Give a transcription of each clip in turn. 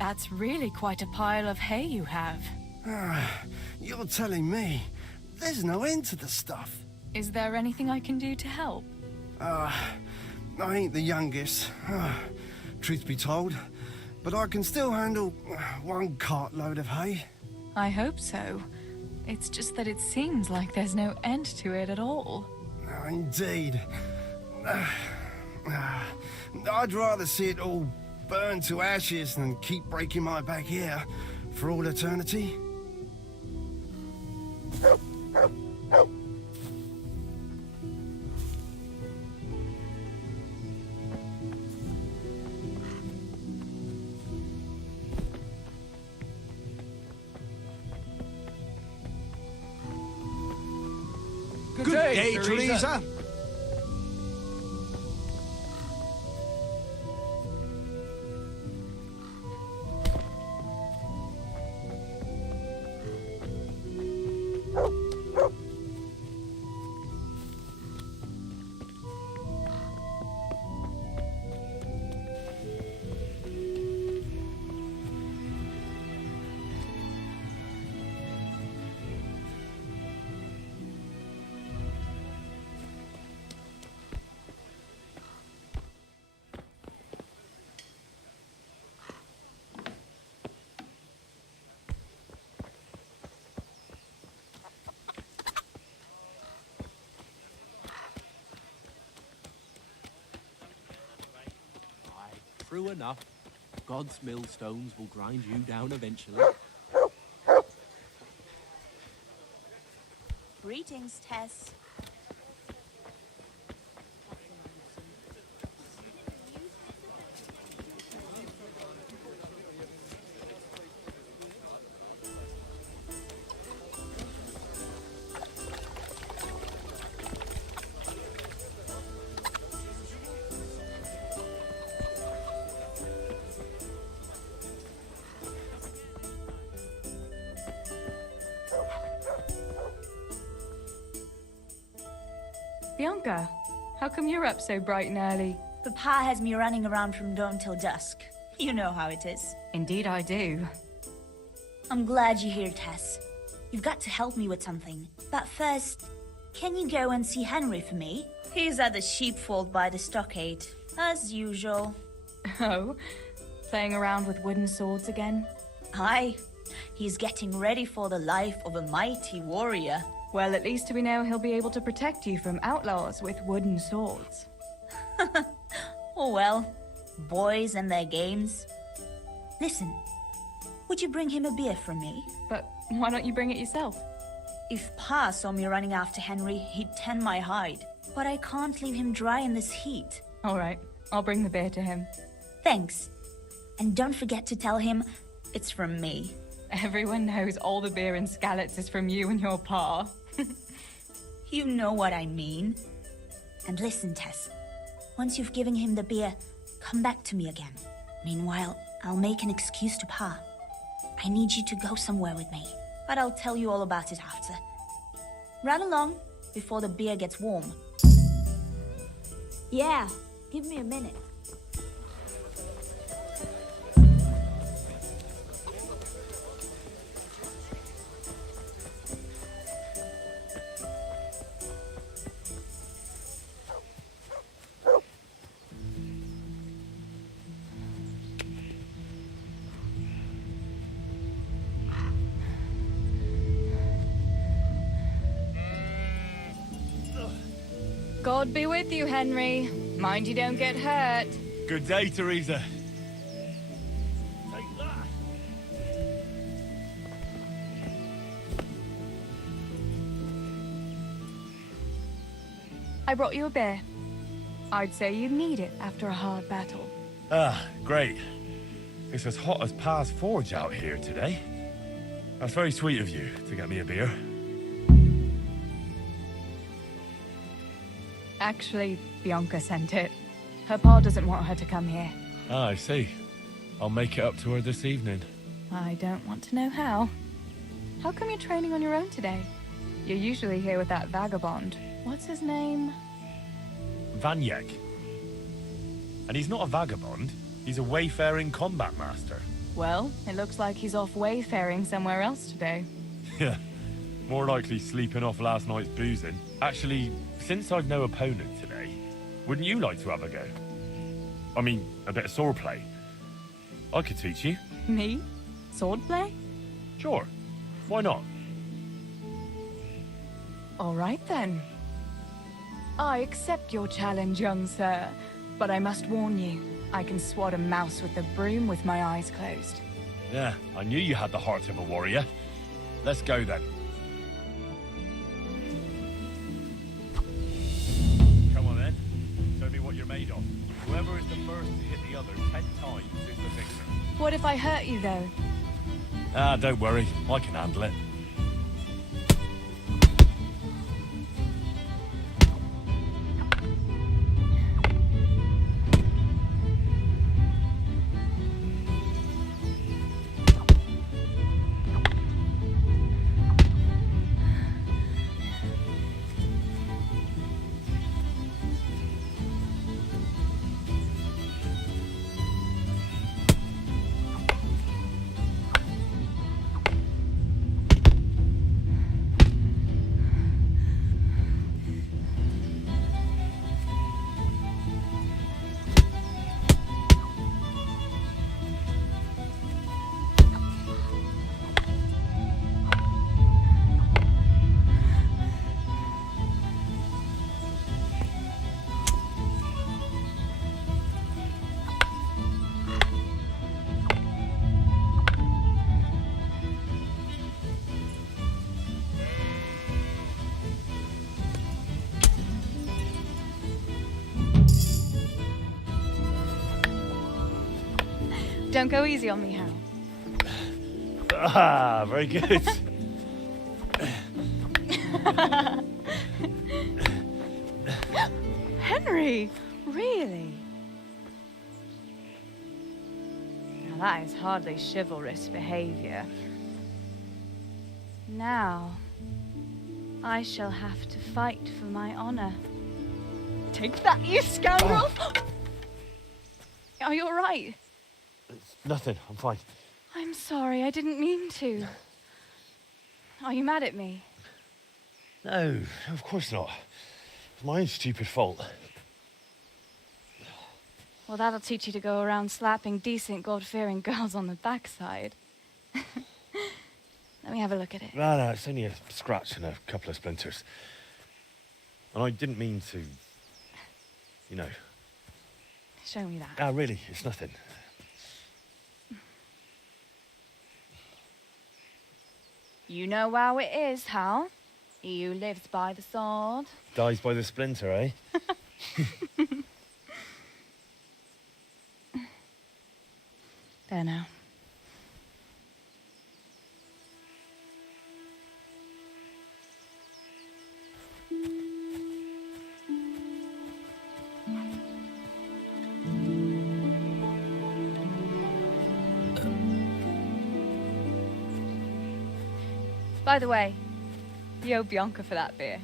That's really quite a pile of hay you have. You're telling me there's no end to the stuff. Is there anything I can do to help? I ain't the youngest, truth be told, but I can still handle one cartload of hay. I hope so. It's just that it seems like there's no end to it at all. Indeed. I'd rather see it all burn to ashes than keep breaking my back here for all eternity. Good day, Teresa. True enough. God's millstones will grind you down eventually. Greetings, Tess. Bianca, how come you're up so bright and early? Papa has me running around from dawn till dusk. You know how it is. Indeed I do. I'm glad you're here, Tess. You've got to help me with something. But first, can you go and see Henry for me? He's at the sheepfold by the stockade, as usual. Oh, playing around with wooden swords again? Aye, he's getting ready for the life of a mighty warrior. Well, at least we know he'll be able to protect you from outlaws with wooden swords. Oh well, boys and their games. Listen, would you bring him a beer from me? But why don't you bring it yourself? If Pa saw me running after Henry, he'd tan my hide. But I can't leave him dry in this heat. All right, I'll bring the beer to him. Thanks. And don't forget to tell him it's from me. Everyone knows all the beer in Skalitz is from you and your pa. You know what I mean. And listen, Tess. Once you've given him the beer, come back to me again. Meanwhile, I'll make an excuse to Pa. I need you to go somewhere with me, but I'll tell you all about it after. Run along before the beer gets warm. Yeah, give me a minute. God be with you, Henry. Mind you don't get hurt. Good day, Teresa. Take that. I brought you a beer. I'd say you need it after a hard battle. Ah, great. It's as hot as Pa's Forge out here today. That's very sweet of you to get me a beer. Actually, Bianca sent it. Her pa doesn't want her to come here. Ah, I see. I'll make it up to her this evening. I don't want to know how. How come you're training on your own today? You're usually here with that vagabond. What's his name? Vanyek. And he's not a vagabond. He's a wayfaring combat master. Well, it looks like he's off wayfaring somewhere else today. Yeah, more likely sleeping off last night's boozing. Actually, since I've no opponent today, wouldn't you like to have a go? I mean, a bit of swordplay. I could teach you. Me? Swordplay? Sure. Why not? All right then. I accept your challenge, young sir, but I must warn you, I can swat a mouse with a broom with my eyes closed. Yeah, I knew you had the heart of a warrior. Let's go then. Come on then. Show me what you're made of. Whoever is the first to hit the other 10 times is the victor. What if I hurt you, though? Ah, don't worry. I can handle it. Don't go easy on me, Hal. Ah, very good. Henry, really? Now that is hardly chivalrous behavior. Now, I shall have to fight for my honor. Take that, you scoundrel! Are you all right? Nothing, I'm fine. I'm sorry, I didn't mean to. Are you mad at me? No, of course not. It's my own stupid fault. Well, that'll teach you to go around slapping decent, God-fearing girls on the backside. Let me have a look at it. No, it's only a scratch and a couple of splinters. And I didn't mean to, you know. Show me that. Ah, really, it's nothing. You know how it is, Hal. He who lives by the sword. Dies by the splinter, eh? There now. By the way, you owe Bianca for that beer.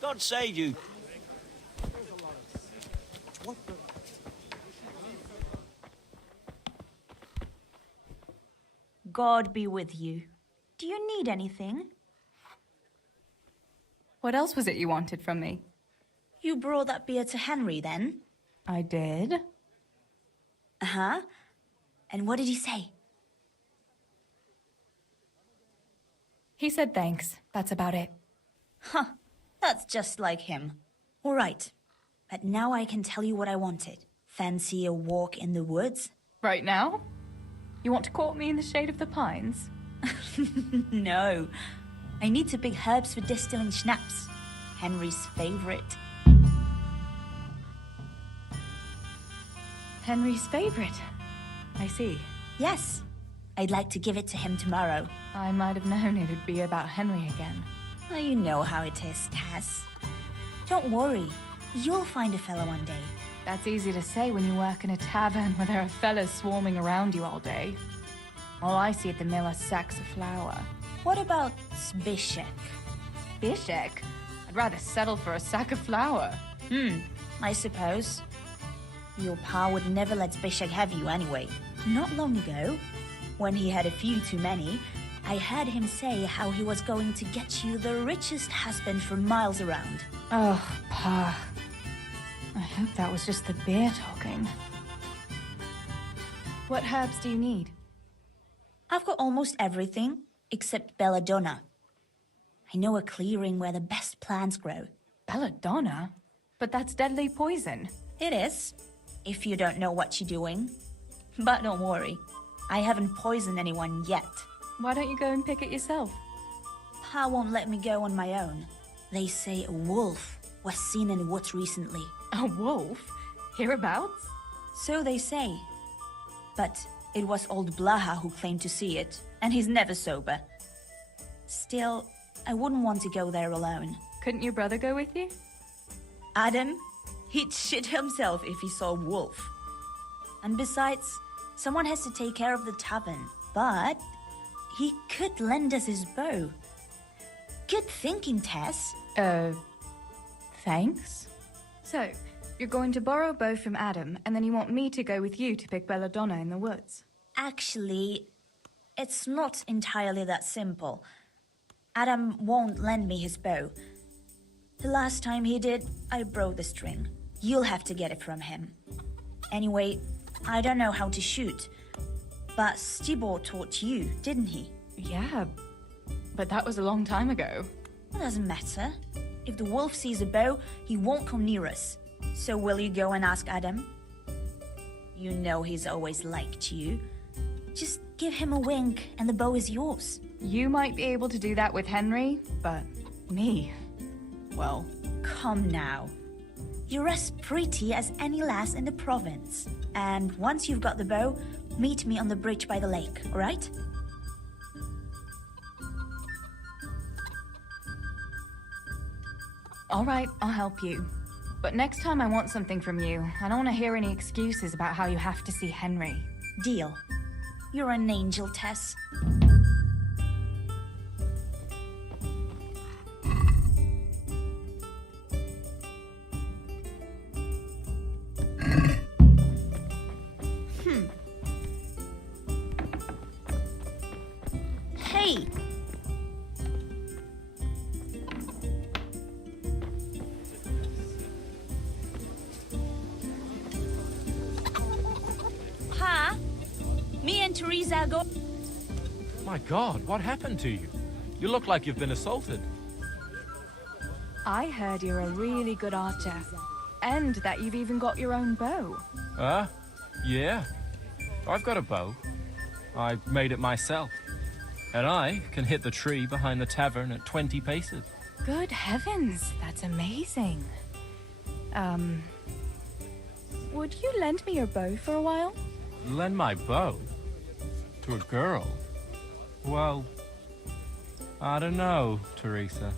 God save you. God be with you. Do you need anything? What else was it you wanted from me? You brought that beer to Henry then? I did. Uh-huh. And what did he say? He said thanks. That's about it. Huh. That's just like him. All right. But now I can tell you what I wanted. Fancy a walk in the woods? Right now? You want to court me in the shade of the pines? No. I need to pick herbs for distilling schnapps. Henry's favorite. Henry's favorite. I see. Yes. I'd like to give it to him tomorrow. I might have known it'd be about Henry again. Well, you know how it is, Tess. Don't worry. You'll find a fella one day. That's easy to say when you work in a tavern where there are fellas swarming around you all day. All I see at the mill are sacks of flour. What about Zbyszek? Bishek? I'd rather settle for a sack of flour. I suppose. Your pa would never let Zbyszek have you anyway. Not long ago, when he had a few too many, I heard him say how he was going to get you the richest husband for miles around. Oh, Pa. I hope that was just the beer talking. What herbs do you need? I've got almost everything except belladonna. I know a clearing where the best plants grow. Belladonna? But that's deadly poison. It is, if you don't know what you're doing. But don't worry, I haven't poisoned anyone yet. Why don't you go and pick it yourself? Pa won't let me go on my own. They say a wolf was seen in the woods recently. A wolf? Hereabouts? So they say. But it was old Blaha who claimed to see it, and he's never sober. Still, I wouldn't want to go there alone. Couldn't your brother go with you? Adam, he'd shit himself if he saw a wolf. And besides, someone has to take care of the tavern. But he could lend us his bow. Good thinking, Tess. Thanks? So, you're going to borrow a bow from Adam, and then you want me to go with you to pick belladonna in the woods? Actually, it's not entirely that simple. Adam won't lend me his bow. The last time he did, I broke the string. You'll have to get it from him. Anyway, I don't know how to shoot. But Stibor taught you, didn't he? Yeah, but that was a long time ago. It doesn't matter. If the wolf sees a bow, he won't come near us. So will you go and ask Adam? You know he's always liked you. Just give him a wink and the bow is yours. You might be able to do that with Henry, but me, well... Come now. You're as pretty as any lass in the province. And once you've got the bow, meet me on the bridge by the lake, alright? Alright, I'll help you. But next time I want something from you, I don't want to hear any excuses about how you have to see Henry. Deal. You're an angel, Tess. Hey! Pa? Me and Teresa go... My God, what happened to you? You look like you've been assaulted. I heard you're a really good archer. And that you've even got your own bow. Yeah. I've got a bow. I made it myself. And I can hit the tree behind the tavern at 20 paces. Good heavens, that's amazing. Would you lend me your bow for a while? Lend my bow? To a girl? Well, I don't know, Teresa.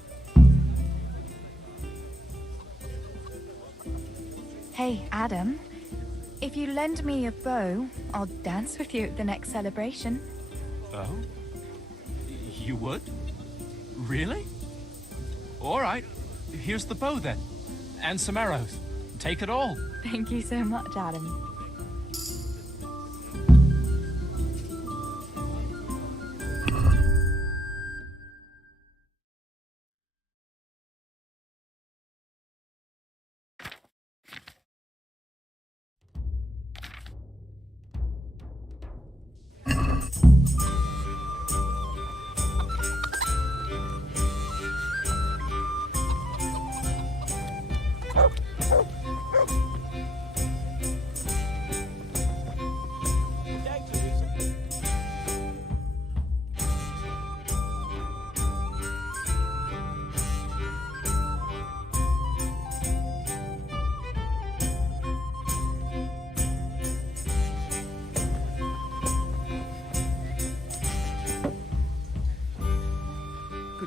Hey, Adam. If you lend me a bow, I'll dance with you at the next celebration. Oh? You would? Really? All right. Here's the bow then. And some arrows. Take it all. Thank you so much, Adam.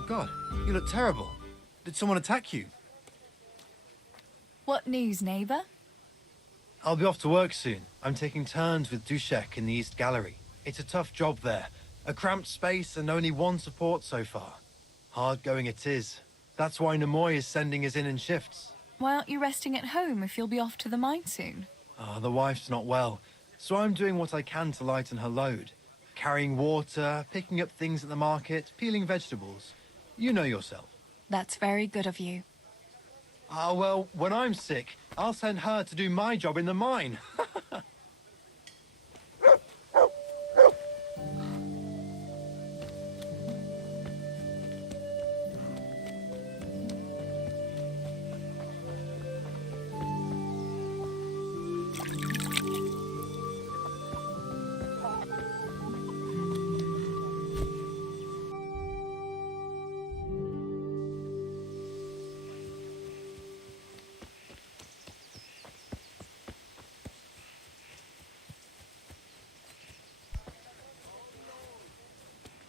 God, you look terrible. Did someone attack you? What news, neighbor? I'll be off to work soon. I'm taking turns with Dushek in the East Gallery. It's a tough job there. A cramped space and only one support so far. Hard going it is. That's why Nemoy is sending us in shifts. Why aren't you resting at home if you'll be off to the mine soon? The wife's not well, so I'm doing what I can to lighten her load. Carrying water, picking up things at the market, peeling vegetables. You know yourself. That's very good of you. Well, when I'm sick, I'll send her to do my job in the mine.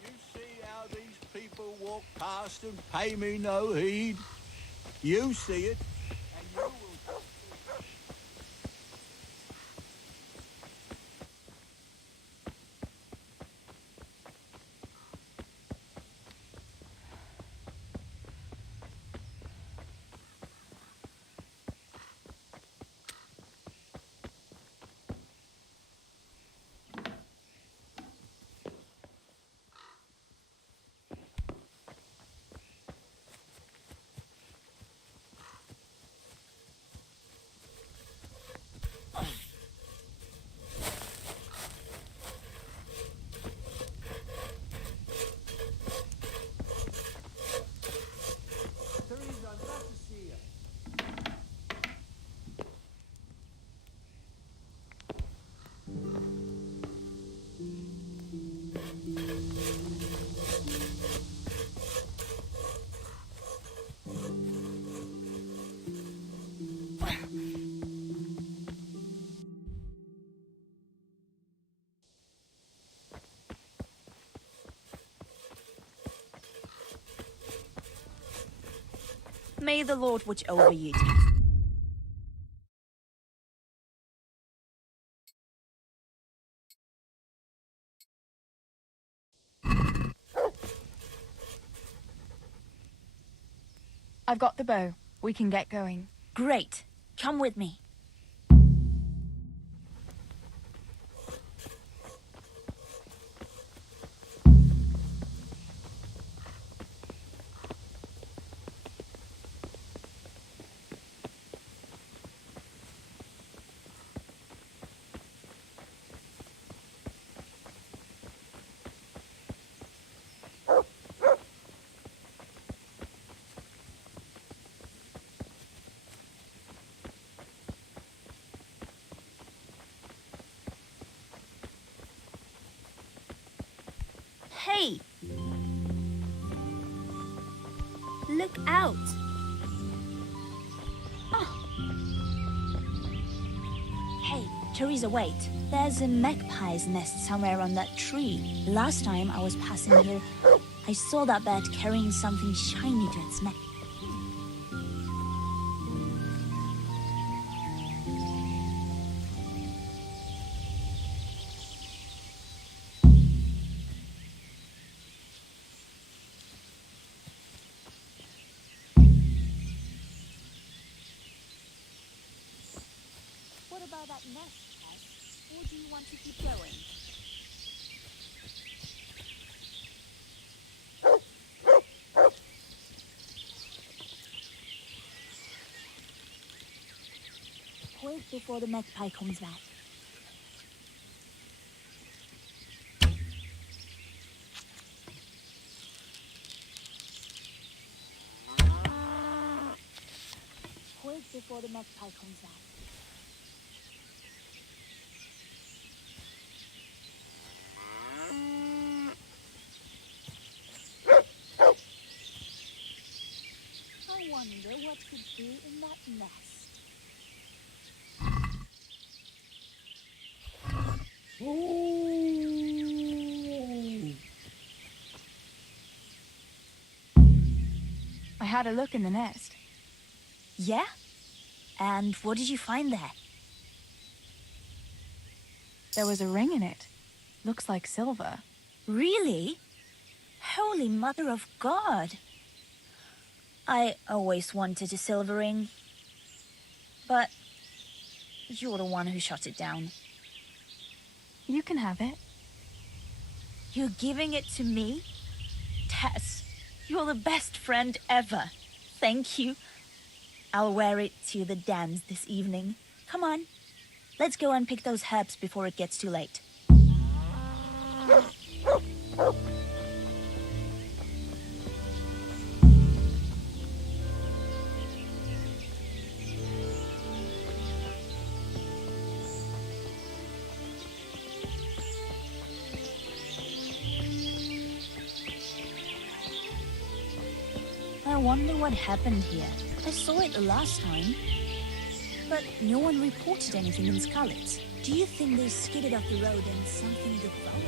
You see how these people walk past and pay me no heed? You see it, and you will... May the Lord watch over you. I've got the bow. We can get going. Great. Come with me. Hey! Look out! Oh. Hey, Teresa, wait. There's a magpie's nest somewhere on that tree. Last time I was passing here, I saw that bird carrying something shiny to its neck. What about that nest, Tess? Or do you want to keep going? Quick before the magpie comes back. Quick before the magpie comes back. I wonder what could be in that nest. had a look in the nest. Yeah? And what did you find there? There was a ring in it. Looks like silver. Really? Holy Mother of God! I always wanted a silver ring. But you're the one who shot it down. You can have it. You're giving it to me? Tess, you're the best friend ever. Thank you. I'll wear it to the dance this evening. Come on. Let's go and pick those herbs before it gets too late. I wonder what happened here. I saw it the last time, but no one reported anything in Scarlet. Do you think they skidded off the road and something devoured?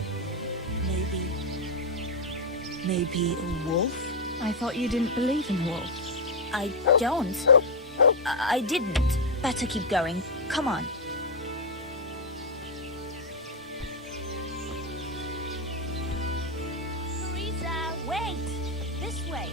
Maybe a wolf? I thought you didn't believe in wolves. I don't. I didn't. Better keep going. Come on. Teresa, wait! This way.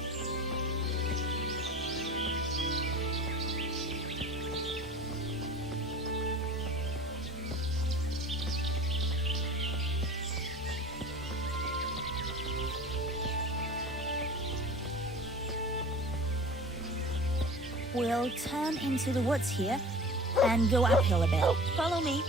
We'll turn into the woods here and go uphill a bit. Follow me.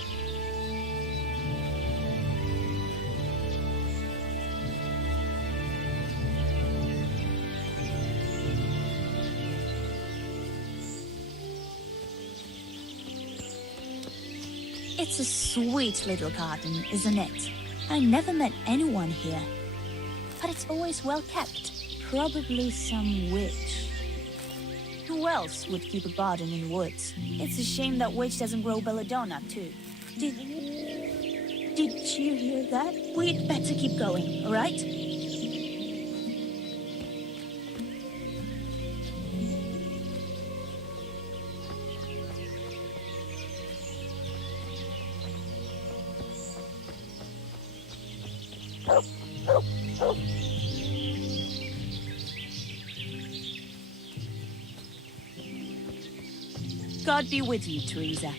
It's a sweet little garden, isn't it? I never met anyone here, but it's always well kept. Probably some witch. Who else would keep a garden in the woods? It's a shame that witch doesn't grow belladonna, too. Did you hear that? We'd better keep going, all right? God be with you, Teresa.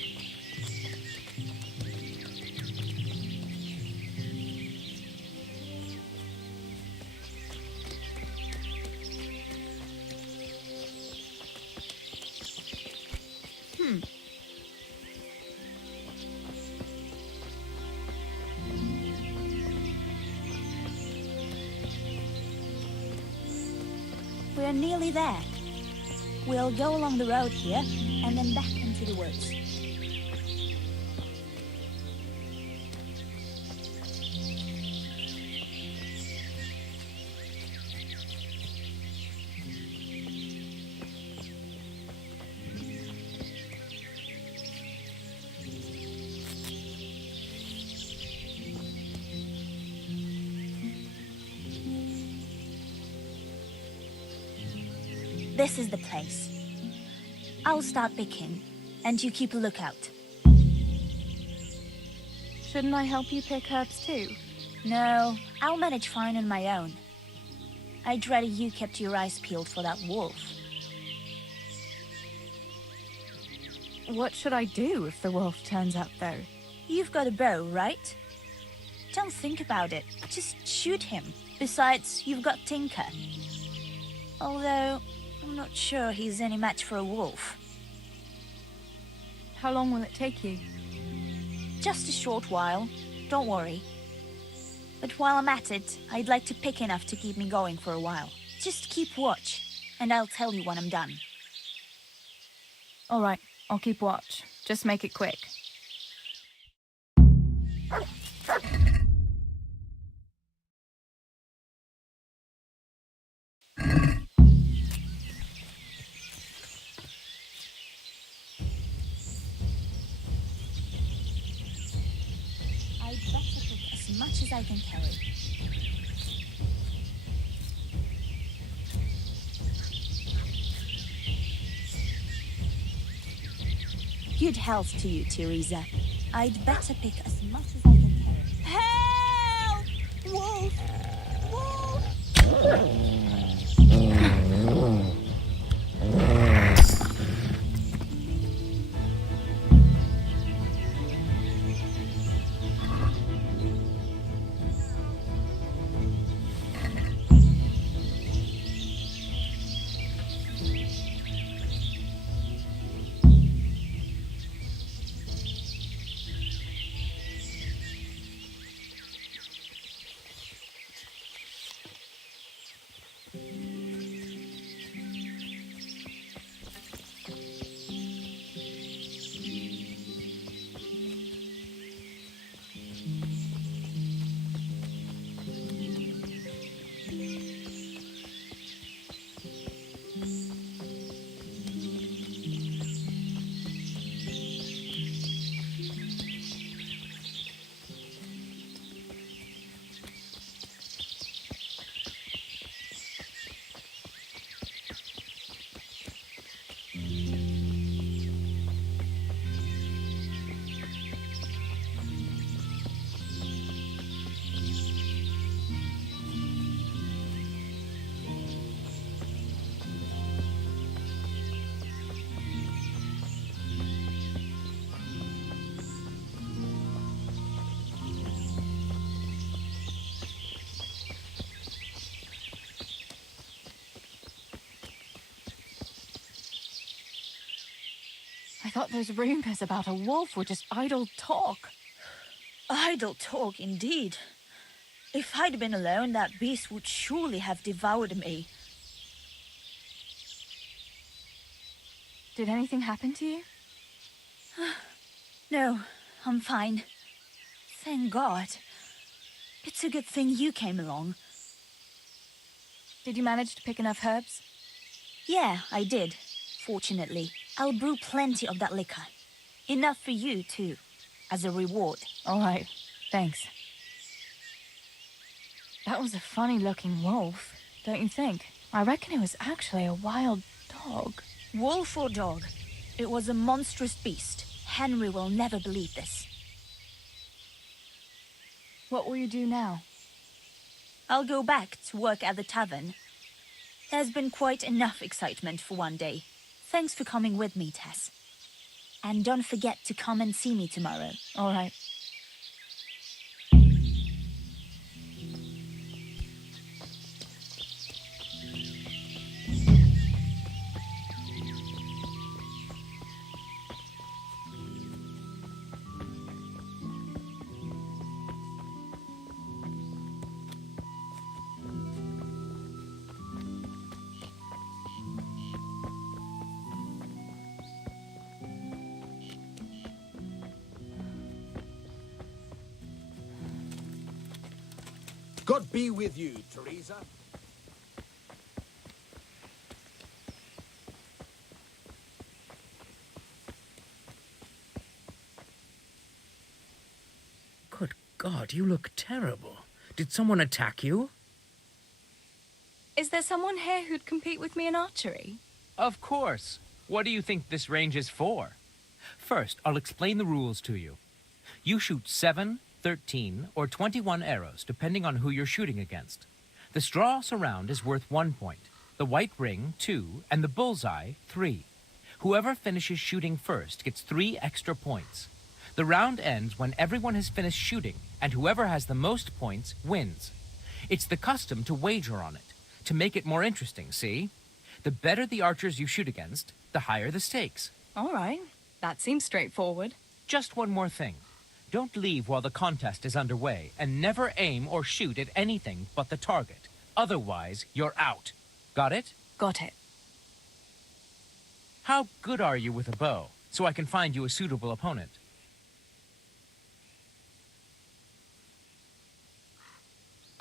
We're nearly there. We'll go along the road here and then back into the woods. This is the place. I'll start picking, and you keep a lookout. Shouldn't I help you pick herbs too? No, I'll manage fine on my own. I'd rather you kept your eyes peeled for that wolf. What should I do if the wolf turns up, though? You've got a bow, right? Don't think about it. Just shoot him. Besides, you've got Tinker. Although, I'm not sure he's any match for a wolf. How long will it take you? Just a short while. Don't worry. But while I'm at it, I'd like to pick enough to keep me going for a while. Just keep watch, and I'll tell you when I'm done. All right, I'll keep watch. Just make it quick. I'd better pick as much as I can carry. Good health to you, Teresa. I'd better pick as much as I can carry. Help! Wolf! Wolf! I thought those rumors about a wolf were just idle talk. Idle talk, indeed. If I'd been alone, that beast would surely have devoured me. Did anything happen to you? No, I'm fine. Thank God. It's a good thing you came along. Did you manage to pick enough herbs? Yeah, I did. Fortunately, I'll brew plenty of that liquor. Enough for you, too, as a reward. All right, thanks. That was a funny-looking wolf, don't you think? I reckon it was actually a wild dog. Wolf or dog, it was a monstrous beast. Henry will never believe this. What will you do now? I'll go back to work at the tavern. There's been quite enough excitement for one day. Thanks for coming with me, Tess. And don't forget to come and see me tomorrow. All right. God be with you, Teresa. Good God, you look terrible. Did someone attack you? Is there someone here who'd compete with me in archery? Of course. What do you think this range is for? First, I'll explain the rules to you. You shoot 7, 13, or 21 arrows, depending on who you're shooting against. The straw surround is worth 1 point, the white ring 2, and the bullseye 3. Whoever finishes shooting first gets 3 extra points. The round ends when everyone has finished shooting, and whoever has the most points wins. It's the custom to wager on it, to make it more interesting, see? The better the archers you shoot against, the higher the stakes. All right. That seems straightforward. Just one more thing. Don't leave while the contest is underway, and never aim or shoot at anything but the target. Otherwise, you're out. Got it? Got it. How good are you with a bow, so I can find you a suitable opponent?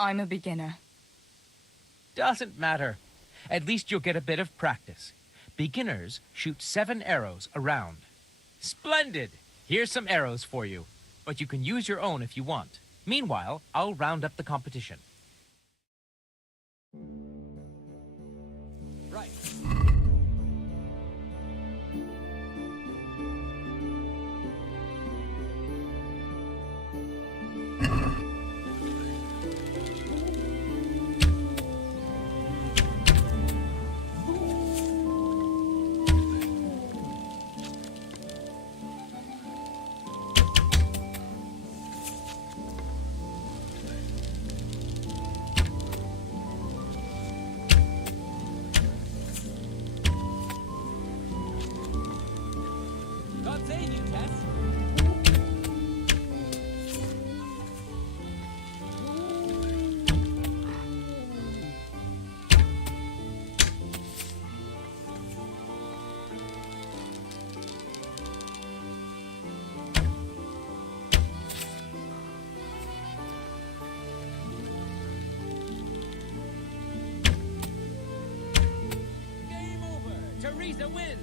I'm a beginner. Doesn't matter. At least you'll get a bit of practice. Beginners shoot 7 arrows a round. Splendid! Here's some arrows for you. But you can use your own if you want. Meanwhile, I'll round up the competition. Right. Teresa wins!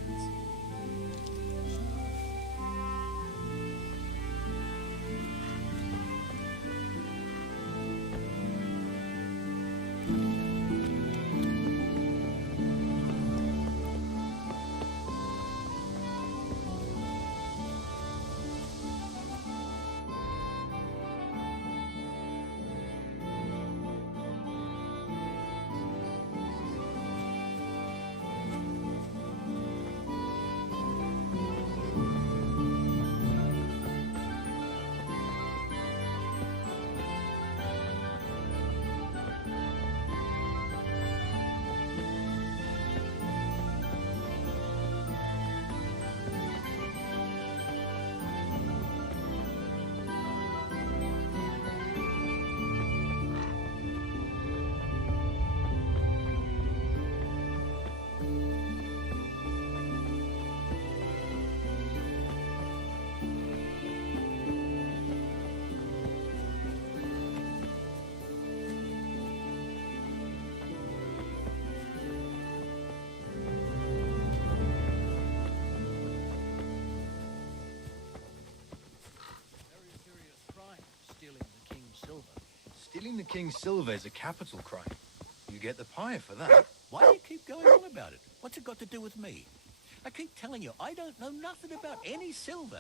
Stealing the king's silver is a capital crime. You get the pyre for that. Why do you keep going on about it? What's it got to do with me? I keep telling you, I don't know nothing about any silver.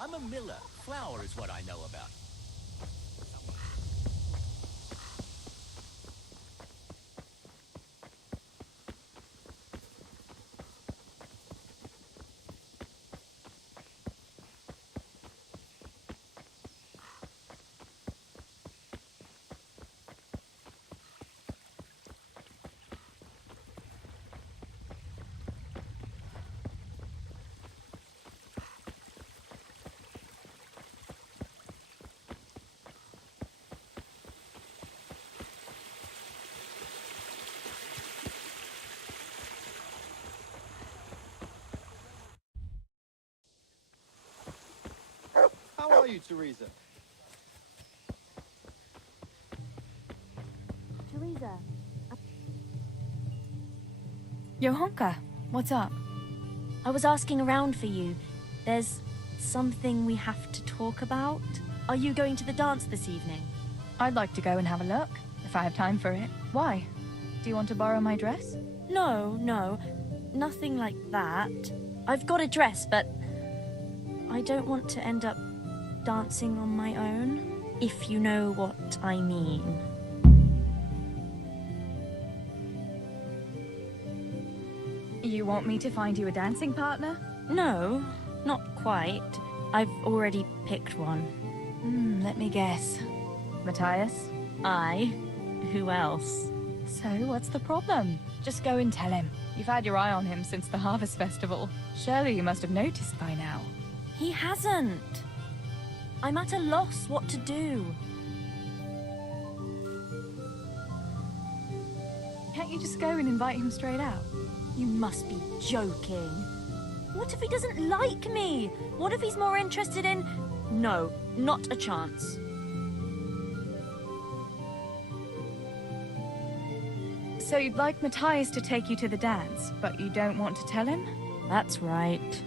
I'm a miller. Flour is what I know about. How are you, Teresa? Teresa, Johanka, what's up? I was asking around for you. There's something we have to talk about. Are you going to the dance this evening? I'd like to go and have a look, if I have time for it. Why? Do you want to borrow my dress? No, nothing like that. I've got a dress, but I don't want to end up dancing on my own, if you know what I mean. You want me to find you a dancing partner? No, not quite. I've already picked one. Let me guess. Matthias? I? Who else? So, what's the problem? Just go and tell him. You've had your eye on him since the Harvest Festival. Surely you must have noticed by now. He hasn't. I'm at a loss what to do. Can't you just go and invite him straight out? You must be joking. What if he doesn't like me? What if he's more interested in... No, not a chance. So you'd like Matthias to take you to the dance, but you don't want to tell him? That's right.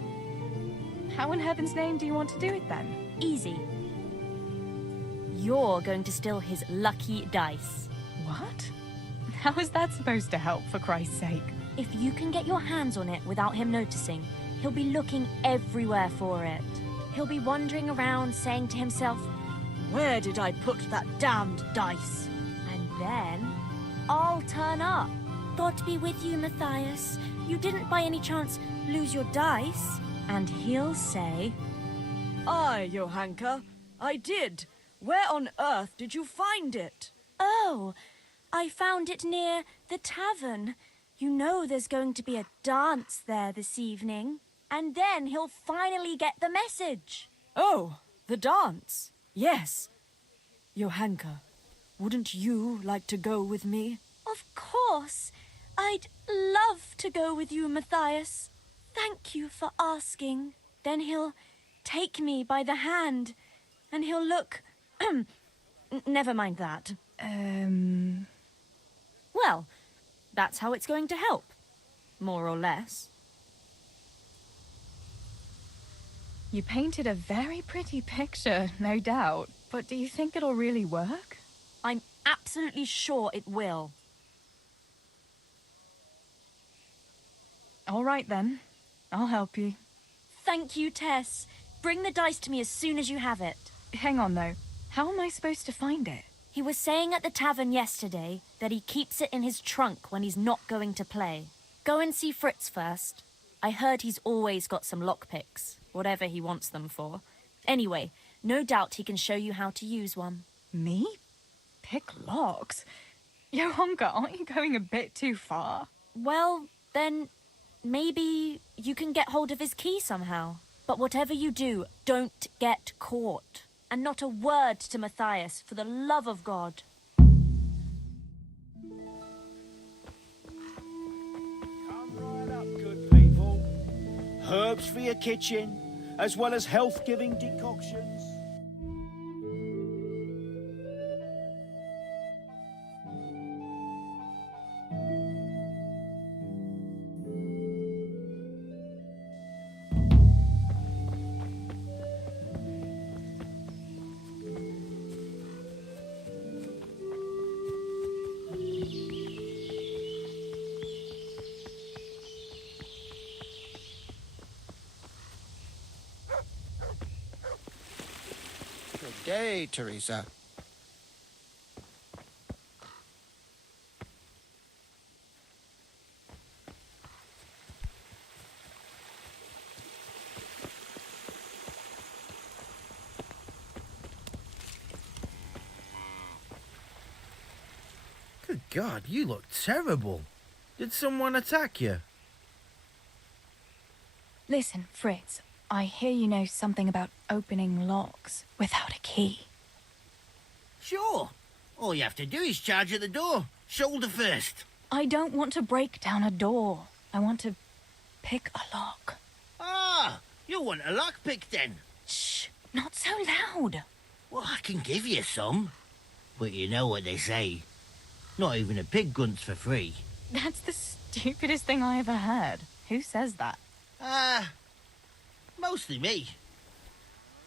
How in heaven's name do you want to do it then? Easy. You're going to steal his lucky dice. What? How is that supposed to help, for Christ's sake? If you can get your hands on it without him noticing, he'll be looking everywhere for it. He'll be wandering around saying to himself, "Where did I put that damned dice?" And then I'll turn up. God be with you, Matthias. You didn't by any chance lose your dice? And he'll say, Aye, Johanka, I did. Where on earth did you find it? "Oh, I found it near the tavern. You know there's going to be a dance there this evening." And then he'll finally get the message. Oh, the dance. Yes. Johanka, wouldn't you like to go with me? Of course. I'd love to go with you, Matthias. Thank you for asking. Then he'll take me by the hand, and he'll look... Never mind that. Well, that's how it's going to help. More or less. You painted a very pretty picture, no doubt. But do you think it'll really work? I'm absolutely sure it will. All right then. I'll help you. Thank you, Tess. Bring the dice to me as soon as you have it. Hang on though. How am I supposed to find it? He was saying at the tavern yesterday that he keeps it in his trunk when he's not going to play. Go and see Fritz first. I heard he's always got some lockpicks, whatever he wants them for. Anyway, no doubt he can show you how to use one. Me? Pick locks? Johanka, aren't you going a bit too far? Well, then maybe you can get hold of his key somehow. But whatever you do, don't get caught. And not a word to Matthias, for the love of God. Come right up, good people. Herbs for your kitchen, as well as health-giving decoctions. Good day, Teresa. Good God, you look terrible. Did someone attack you? Listen, Fritz. I hear you know something about opening locks without a key. Sure. All you have to do is charge at the door. Shoulder first. I don't want to break down a door. I want to pick a lock. Ah, you want a lockpick then? Shh, not so loud. Well, I can give you some. But you know what they say. Not even a pig grunts for free. That's the stupidest thing I ever heard. Who says that? Mostly me.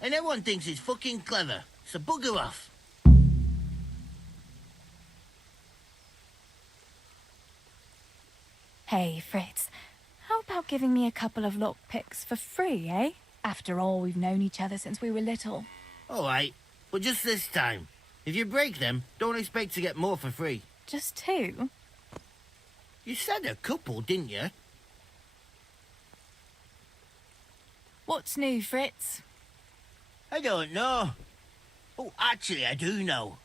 And everyone thinks it's fucking clever, so bugger off. Hey, Fritz. How about giving me a couple of lockpicks for free, eh? After all, we've known each other since we were little. All right, but just this time. If you break them, don't expect to get more for free. Just two? You said a couple, didn't you? What's new, Fritz? I don't know. Oh, actually, I do know.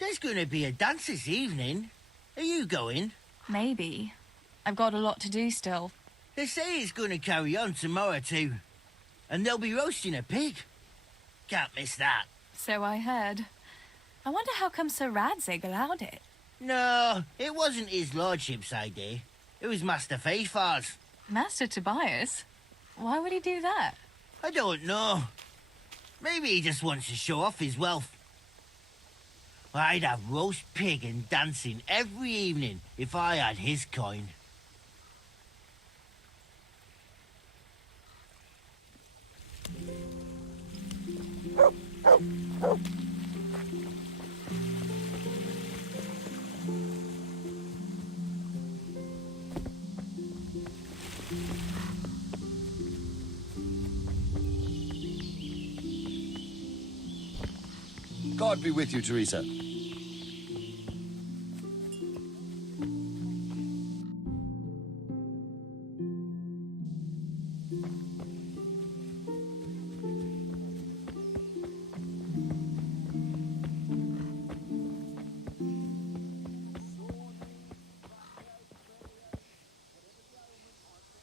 There's going to be a dance this evening. Are you going? Maybe. I've got a lot to do still. They say it's going to carry on tomorrow too. And they'll be roasting a pig. Can't miss that. So I heard. I wonder how come Sir Radzig allowed it. No, it wasn't his lordship's idea. It was Master Faithfar's. Master Tobias? Why would he do that? I don't know. Maybe he just wants to show off his wealth. I'd have roast pig and dancing every evening if I had his coin. God be with you, Teresa.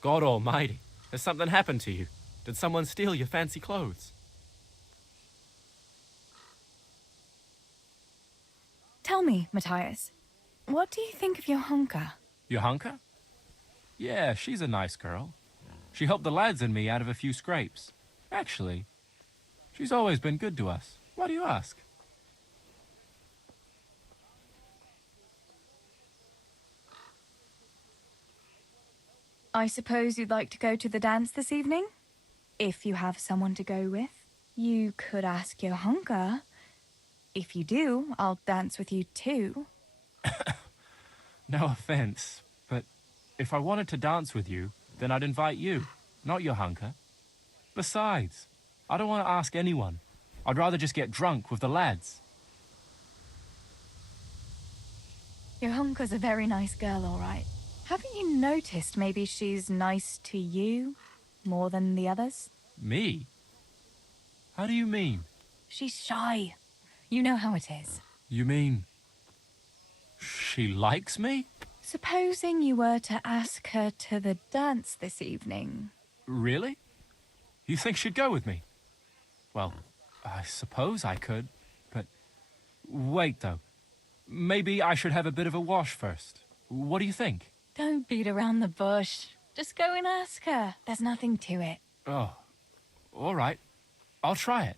God almighty, has something happened to you? Did someone steal your fancy clothes? Tell me, Matthias, what do you think of Johanka? Johanka? Yeah, she's a nice girl. She helped the lads and me out of a few scrapes. Actually, she's always been good to us. Why do you ask? I suppose you'd like to go to the dance this evening? if you have someone to go with. You could ask your hunker. If you do, I'll dance with you too. No offense, but if I wanted to dance with you, then I'd invite you, not your hunker. Besides, I don't want to ask anyone. I'd rather just get drunk with the lads. Your hunker's a very nice girl, all right. Haven't you noticed maybe she's nice to you more than the others? Me? How do you mean? She's shy. You know how it is. You mean she likes me? Supposing you were to ask her to the dance this evening. Really? You think she'd go with me? Well, I suppose I could, but... Wait, though. Maybe I should have a bit of a wash first. What do you think? Don't beat around the bush. Just go and ask her. There's nothing to it. Oh, all right. I'll try it.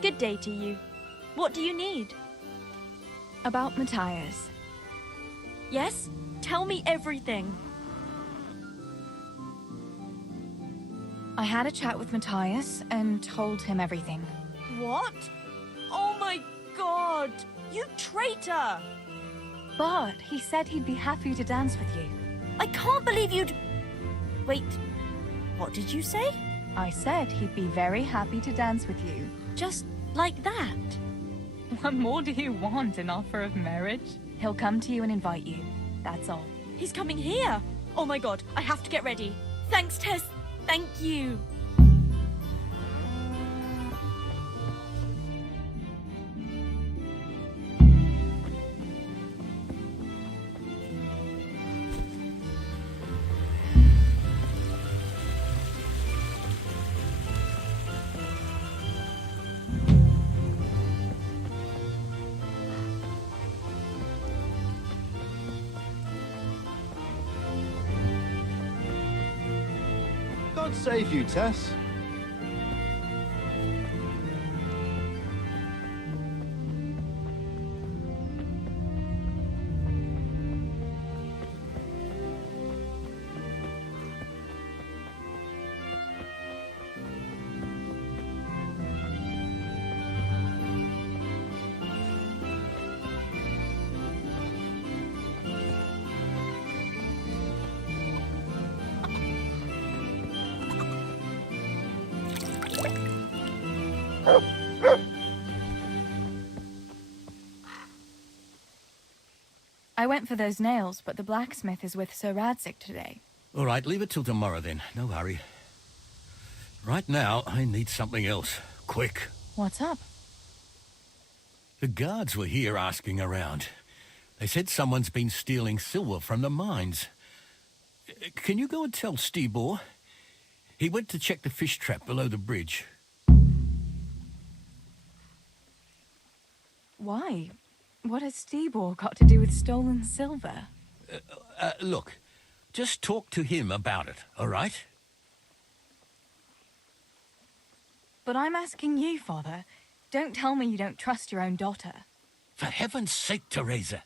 Good day to you. What do you need? About Matthias. Yes? Tell me everything. I had a chat with Matthias and told him everything. What? Oh my god! You traitor! But he said he'd be happy to dance with you. I can't believe you'd... Wait, what did you say? I said he'd be very happy to dance with you. Just like that? What more do you want, an offer of marriage? He'll come to you and invite you. That's all. He's coming here! Oh my god, I have to get ready. Thanks, Tess. Thank you. God save you, Tess. I went for those nails, but the blacksmith is with Sir Radzik today. All right, leave it till tomorrow then. No hurry. Right now, I need something else. Quick. What's up? The guards were here asking around. They said someone's been stealing silver from the mines. Can you go and tell Stibor? He went to check the fish trap below the bridge. Why? What has Stibor got to do with stolen silver? Look, just talk to him about it, all right? But I'm asking you, Father. Don't tell me you don't trust your own daughter. For heaven's sake, Teresa.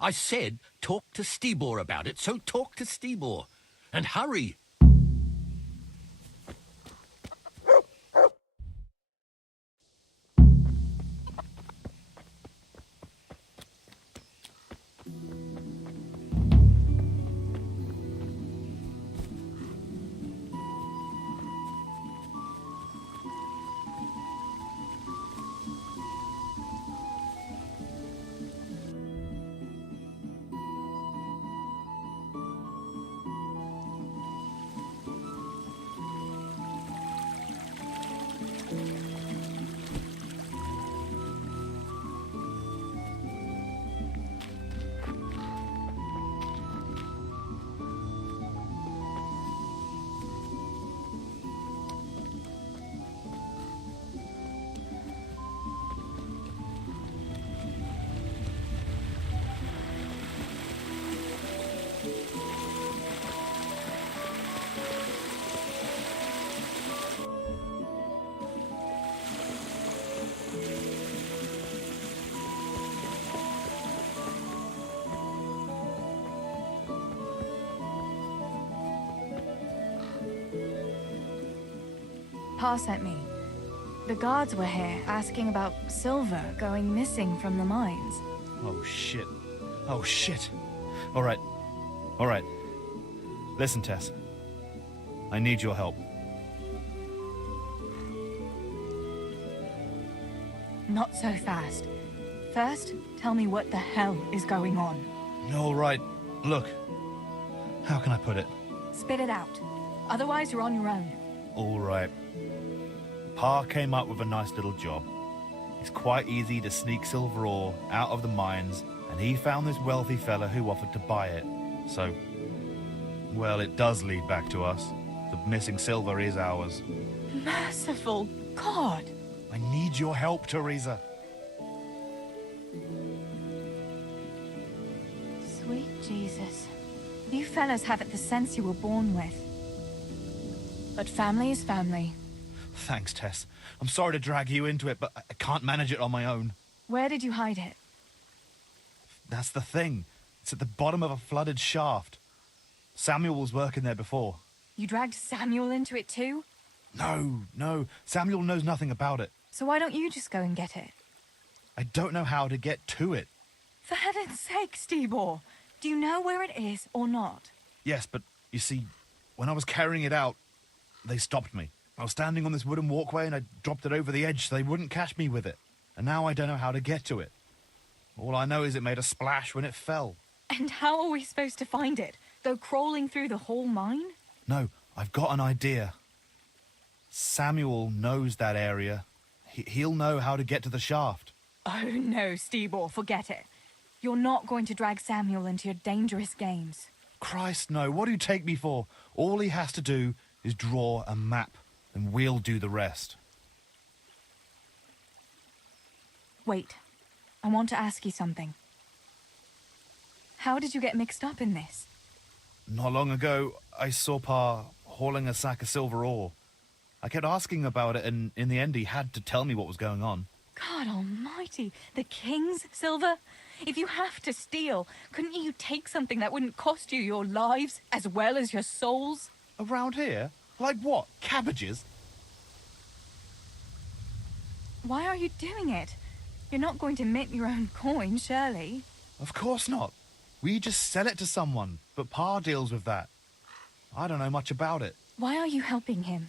I said talk to Stibor about it, so talk to Stibor. And hurry. Pa sent me. The guards were here asking about silver going missing from the mines. Oh, shit. Oh, shit. All right. All right. Listen, Tess. I need your help. Not so fast. First, tell me what the hell is going on. All right. Look. How can I put it? Spit it out. Otherwise, you're on your own. All right. Pa came up with a nice little job. It's quite easy to sneak silver ore out of the mines, and he found this wealthy fella who offered to buy it. So, well, it does lead back to us. The missing silver is ours. Merciful God! I need your help, Teresa. Sweet Jesus. You fellas haven't the sense you were born with. But family is family. Thanks, Tess. I'm sorry to drag you into it, but I can't manage it on my own. Where did you hide it? That's the thing. It's at the bottom of a flooded shaft. Samuel was working there before. You dragged Samuel into it too? No. Samuel knows nothing about it. So why don't you just go and get it? I don't know how to get to it. For heaven's sake, Stebor! Do you know where it is or not? Yes, but you see, when I was carrying it out, they stopped me. I was standing on this wooden walkway and I dropped it over the edge so they wouldn't catch me with it. And now I don't know how to get to it. All I know is it made a splash when it fell. And how are we supposed to find it? Go crawling through the whole mine? No, I've got an idea. Samuel knows that area. He'll know how to get to the shaft. Oh no, Stebor, forget it. You're not going to drag Samuel into your dangerous games. Christ, no. What do you take me for? All he has to do is draw a map, and we'll do the rest. Wait. I want to ask you something. How did you get mixed up in this? Not long ago, I saw Pa hauling a sack of silver ore. I kept asking about it, and in the end he had to tell me what was going on. God almighty, the king's silver? If you have to steal, couldn't you take something that wouldn't cost you your lives as well as your souls? Around here? Like what? Cabbages? Why are you doing it? You're not going to mint your own coin, surely? Of course not. We just sell it to someone, but Pa deals with that. I don't know much about it. Why are you helping him?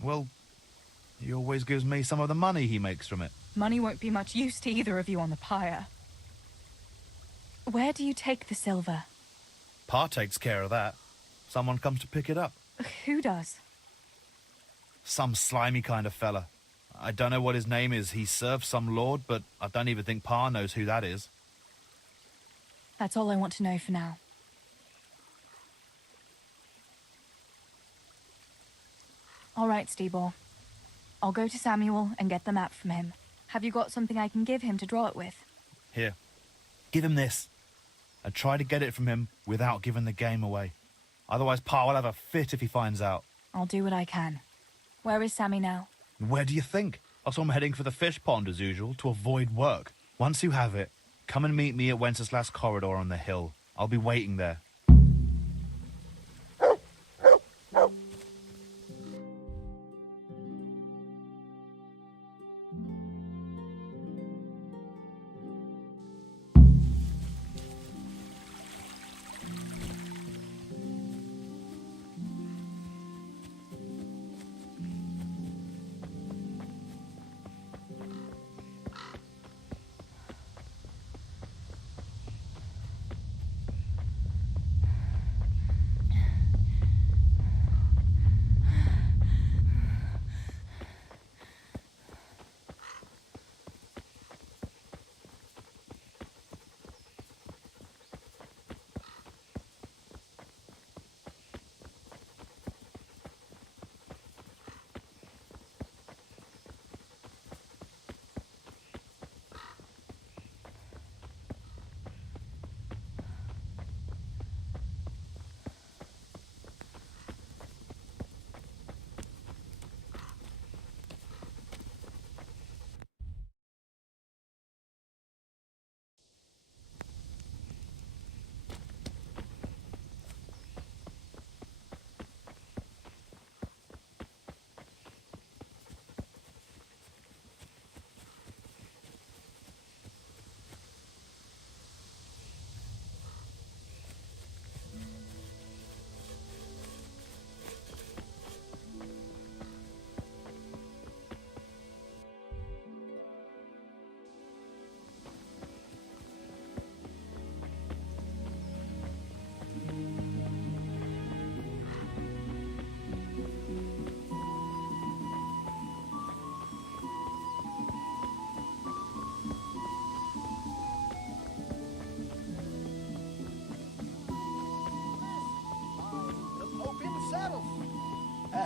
Well, he always gives me some of the money he makes from it. Money won't be much use to either of you on the pyre. Where do you take the silver? Pa takes care of that. Someone comes to pick it up. Who does? Some slimy kind of fella. I don't know what his name is. He serves some lord, but I don't even think Pa knows who that is. That's all I want to know for now. All right, Stebor. I'll go to Samuel and get the map from him. Have you got something I can give him to draw it with? Here. Give him this. And try to get it from him without giving the game away. Otherwise, Pa will have a fit if he finds out. I'll do what I can. Where is Sammy now? Where do you think? I saw him heading for the fish pond as usual to avoid work. Once you have it, come and meet me at Wenceslas corridor on the hill. I'll be waiting there.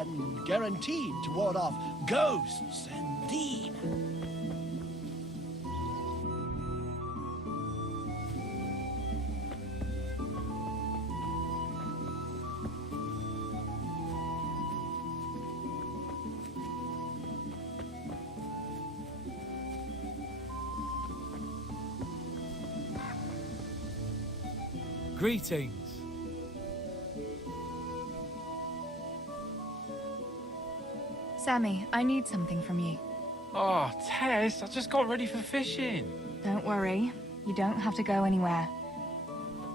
and guaranteed to ward off ghosts and demons. Greetings. Sammy, I need something from you. Oh, Tess, I just got ready for fishing. Don't worry, you don't have to go anywhere.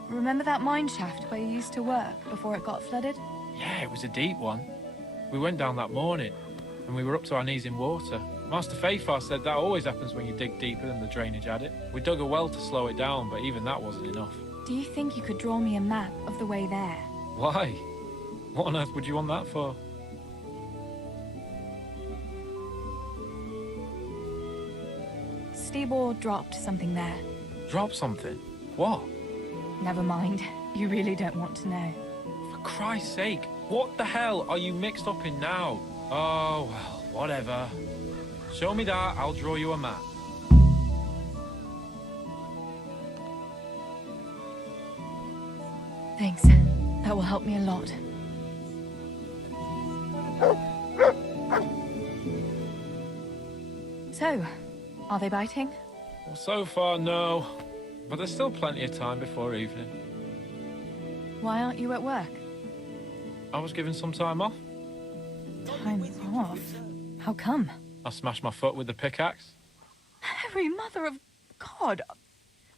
Remember that mine shaft where you used to work before it got flooded? Yeah, it was a deep one. We went down that morning, and we were up to our knees in water. Master Fafar said that always happens when you dig deeper than the drainage had it. We dug a well to slow it down, but even that wasn't enough. Do you think you could draw me a map of the way there? Why? What on earth would you want that for? Stibor dropped something there. Drop something? What? Never mind. You really don't want to know. For Christ's sake, what the hell are you mixed up in now? Oh, well, whatever. Show me that, I'll draw you a map. Thanks. That will help me a lot. So, are they biting? Well, so far, no. But there's still plenty of time before evening. Why aren't you at work? I was given some time off. Time off? How come? I smashed my foot with the pickaxe. Harry, mother of God!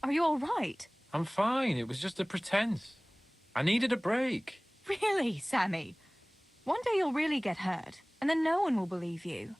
Are you all right? I'm fine, it was just a pretense. I needed a break. Really, Sammy? One day you'll really get hurt, and then no one will believe you.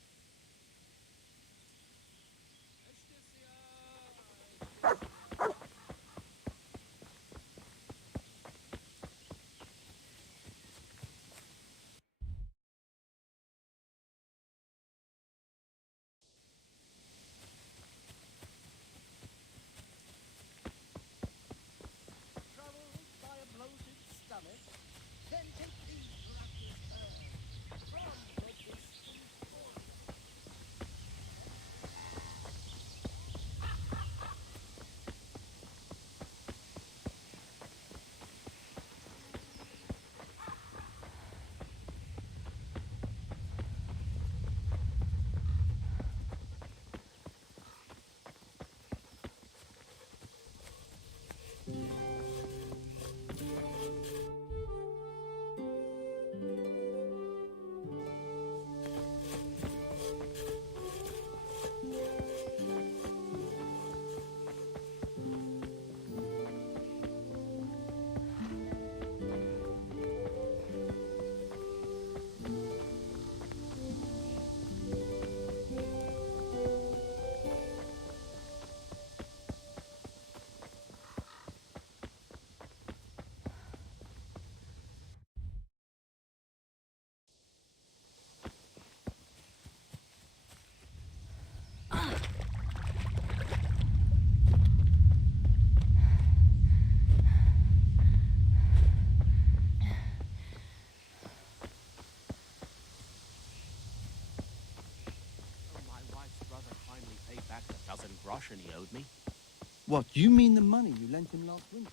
Groschen he owed me. What, you mean the money you lent him last winter?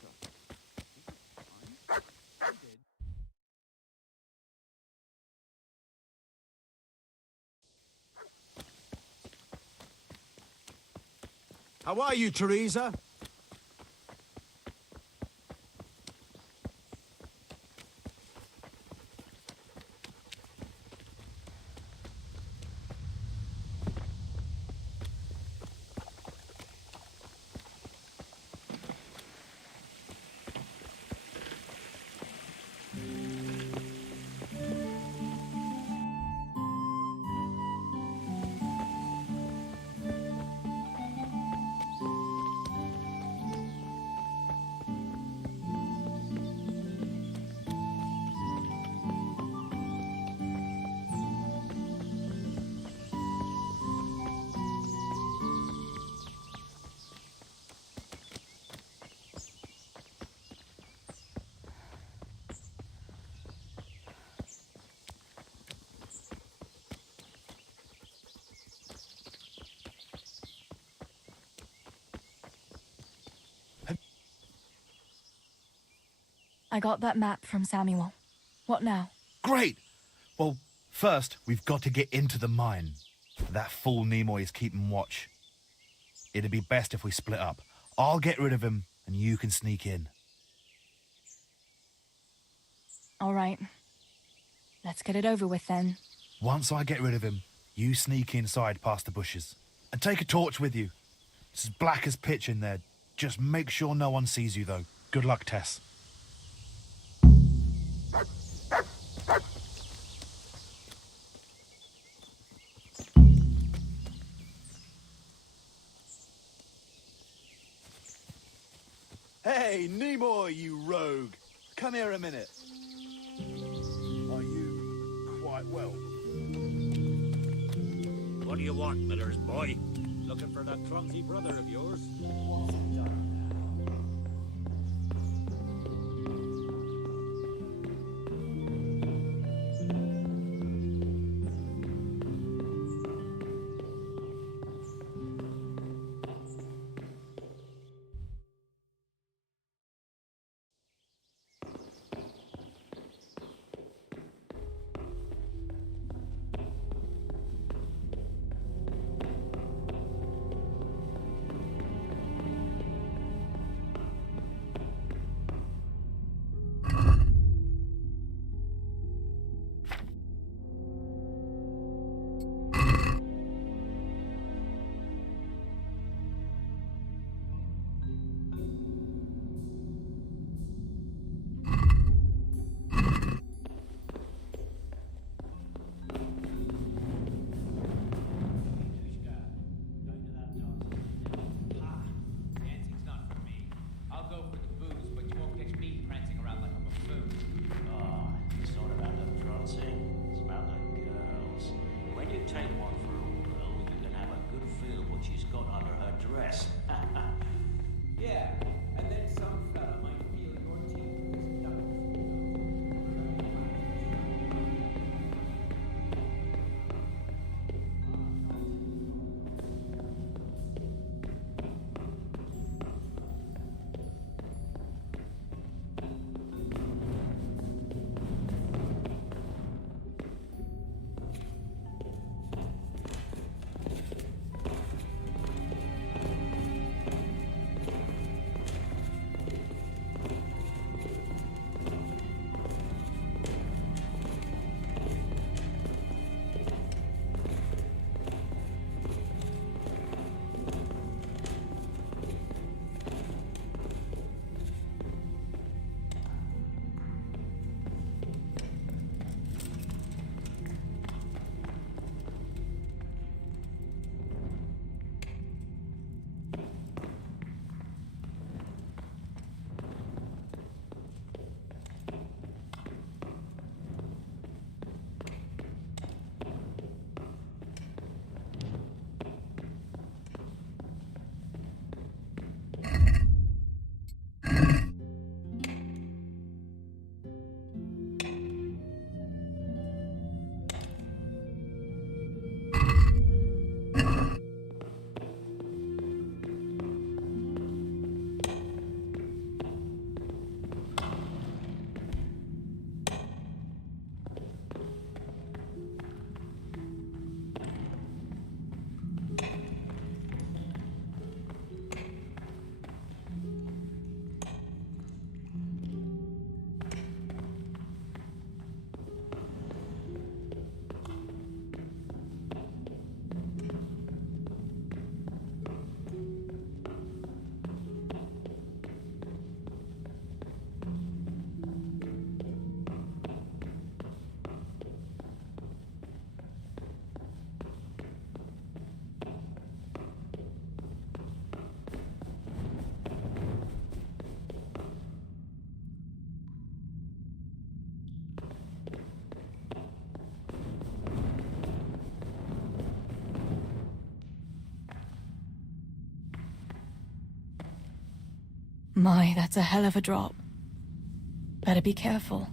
How are you, Teresa? I got that map from Samuel. What now? Great! Well, first, we've got to get into the mine. That fool Nimoy is keeping watch. It'd be best if we split up. I'll get rid of him, and you can sneak in. All right. Let's get it over with then. Once I get rid of him, you sneak inside past the bushes. And take a torch with you. It's as black as pitch in there. Just make sure no one sees you, though. Good luck, Tess. Hey, Nimoy, you rogue! Come here a minute. Are you quite well? What do you want, Miller's boy? Looking for that clumsy brother of yours? My, that's a hell of a drop. Better be careful.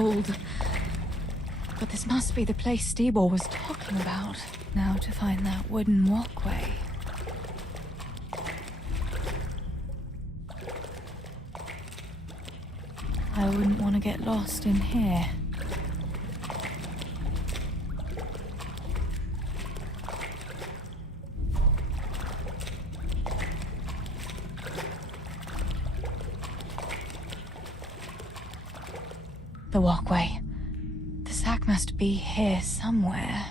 cold. But this must be the place Steebor was talking about. Now to find that wooden walkway. I wouldn't want to get lost in here. The walkway. The sack must be here somewhere.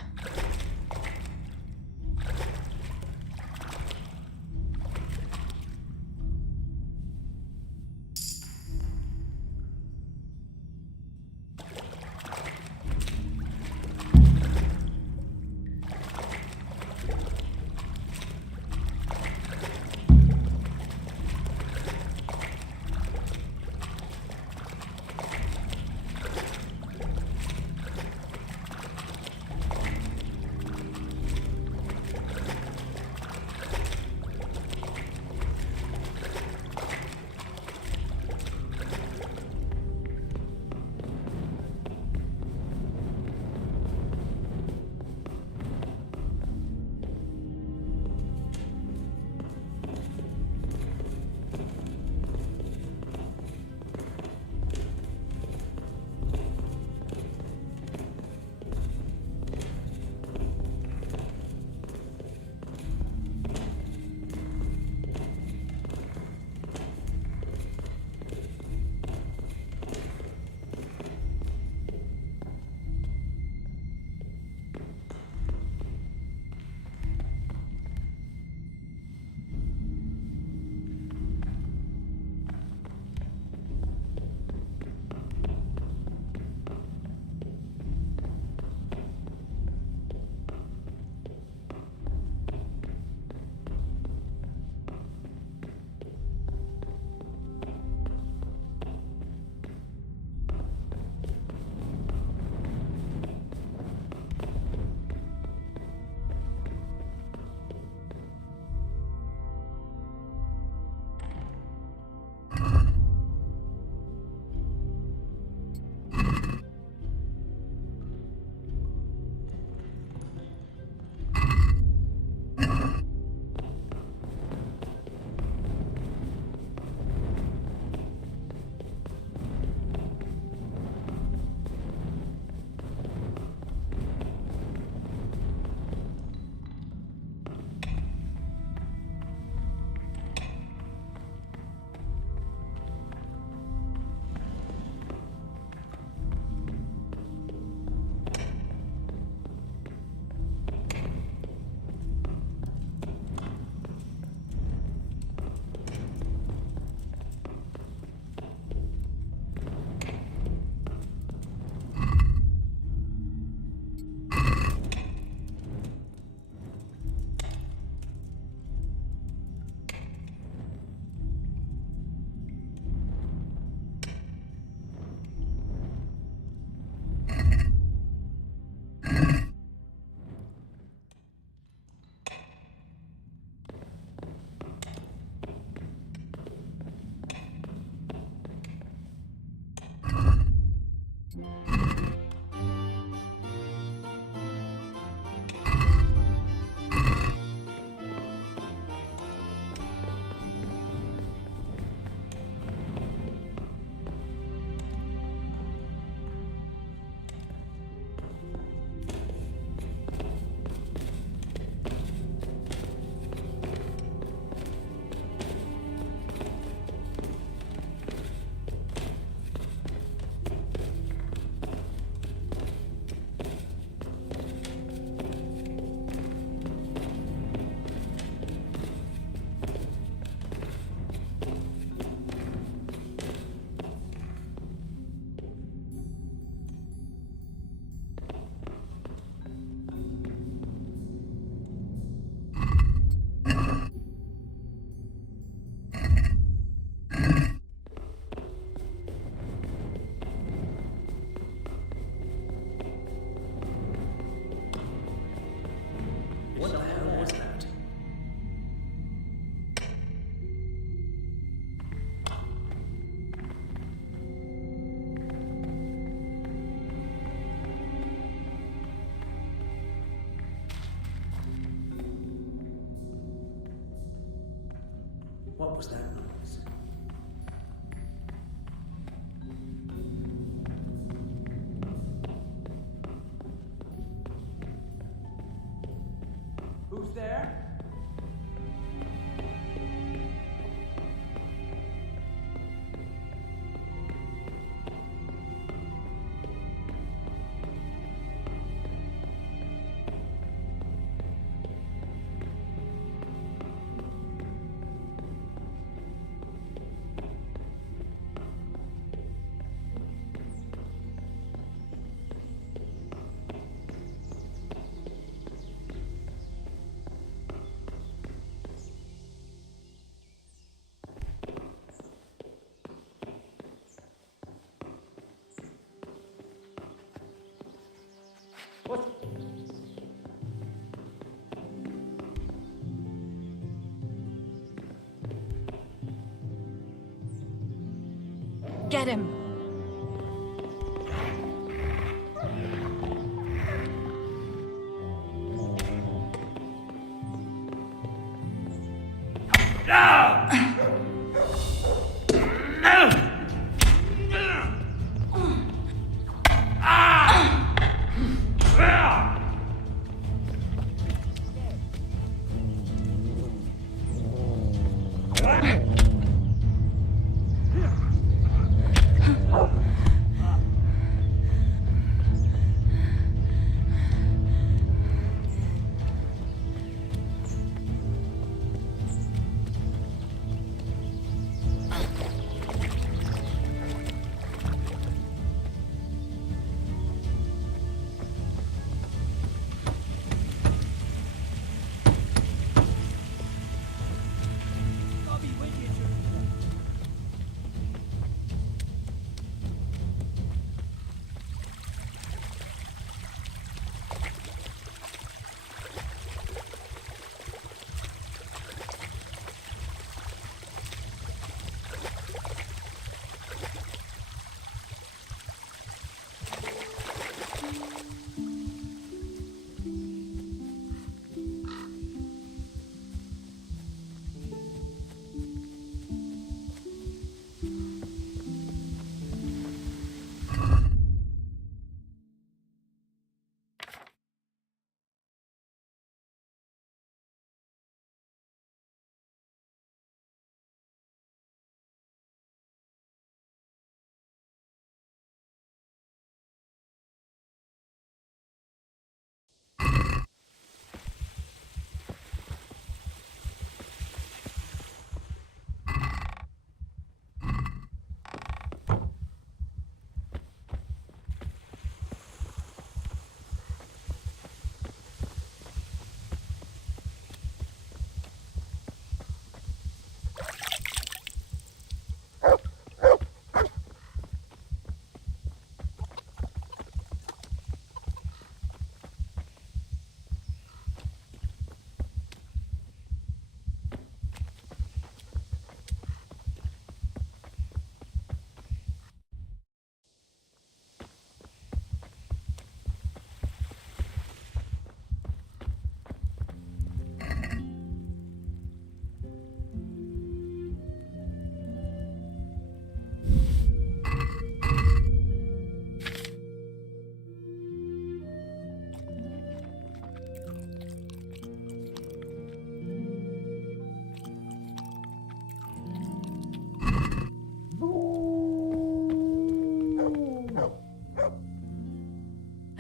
What was that noise? Who's there? Get him!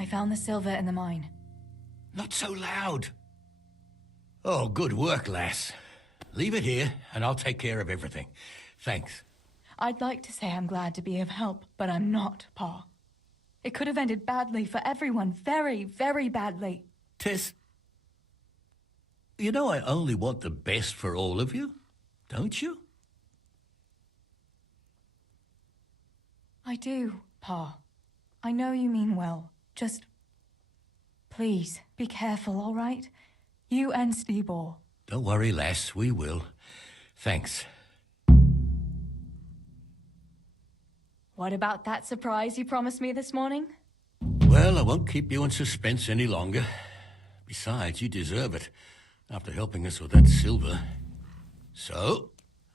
I found the silver in the mine. Not so loud. Oh, good work, lass. Leave it here, and I'll take care of everything. Thanks. I'd like to say I'm glad to be of help, but I'm not, Pa. It could have ended badly for everyone. Very, very badly. Tess, you know I only want the best for all of you, don't you? I do, Pa. I know you mean well. Just... please, be careful, all right? You and Stibor. Don't worry, lass, we will. Thanks. What about that surprise you promised me this morning? Well, I won't keep you in suspense any longer. Besides, you deserve it, after helping us with that silver. So,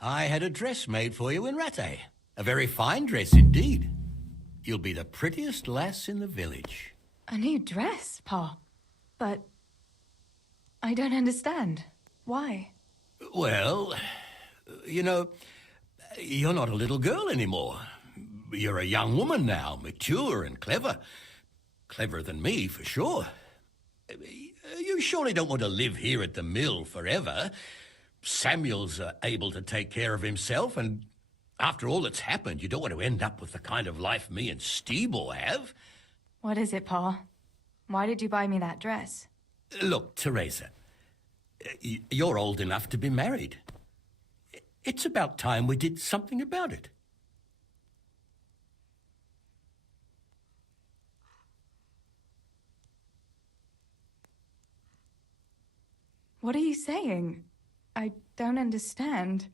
I had a dress made for you in Rattay. A very fine dress indeed. You'll be the prettiest lass in the village. A new dress, Pa. But I don't understand. Why? Well, you know, you're not a little girl anymore. You're a young woman now, mature and clever. Cleverer than me, for sure. You surely don't want to live here at the mill forever. Samuel's able to take care of himself, and after all that's happened, you don't want to end up with the kind of life me and Steebor have. What is it, Pa? Why did you buy me that dress? Look, Teresa, you're old enough to be married. It's about time we did something about it. What are you saying? I don't understand.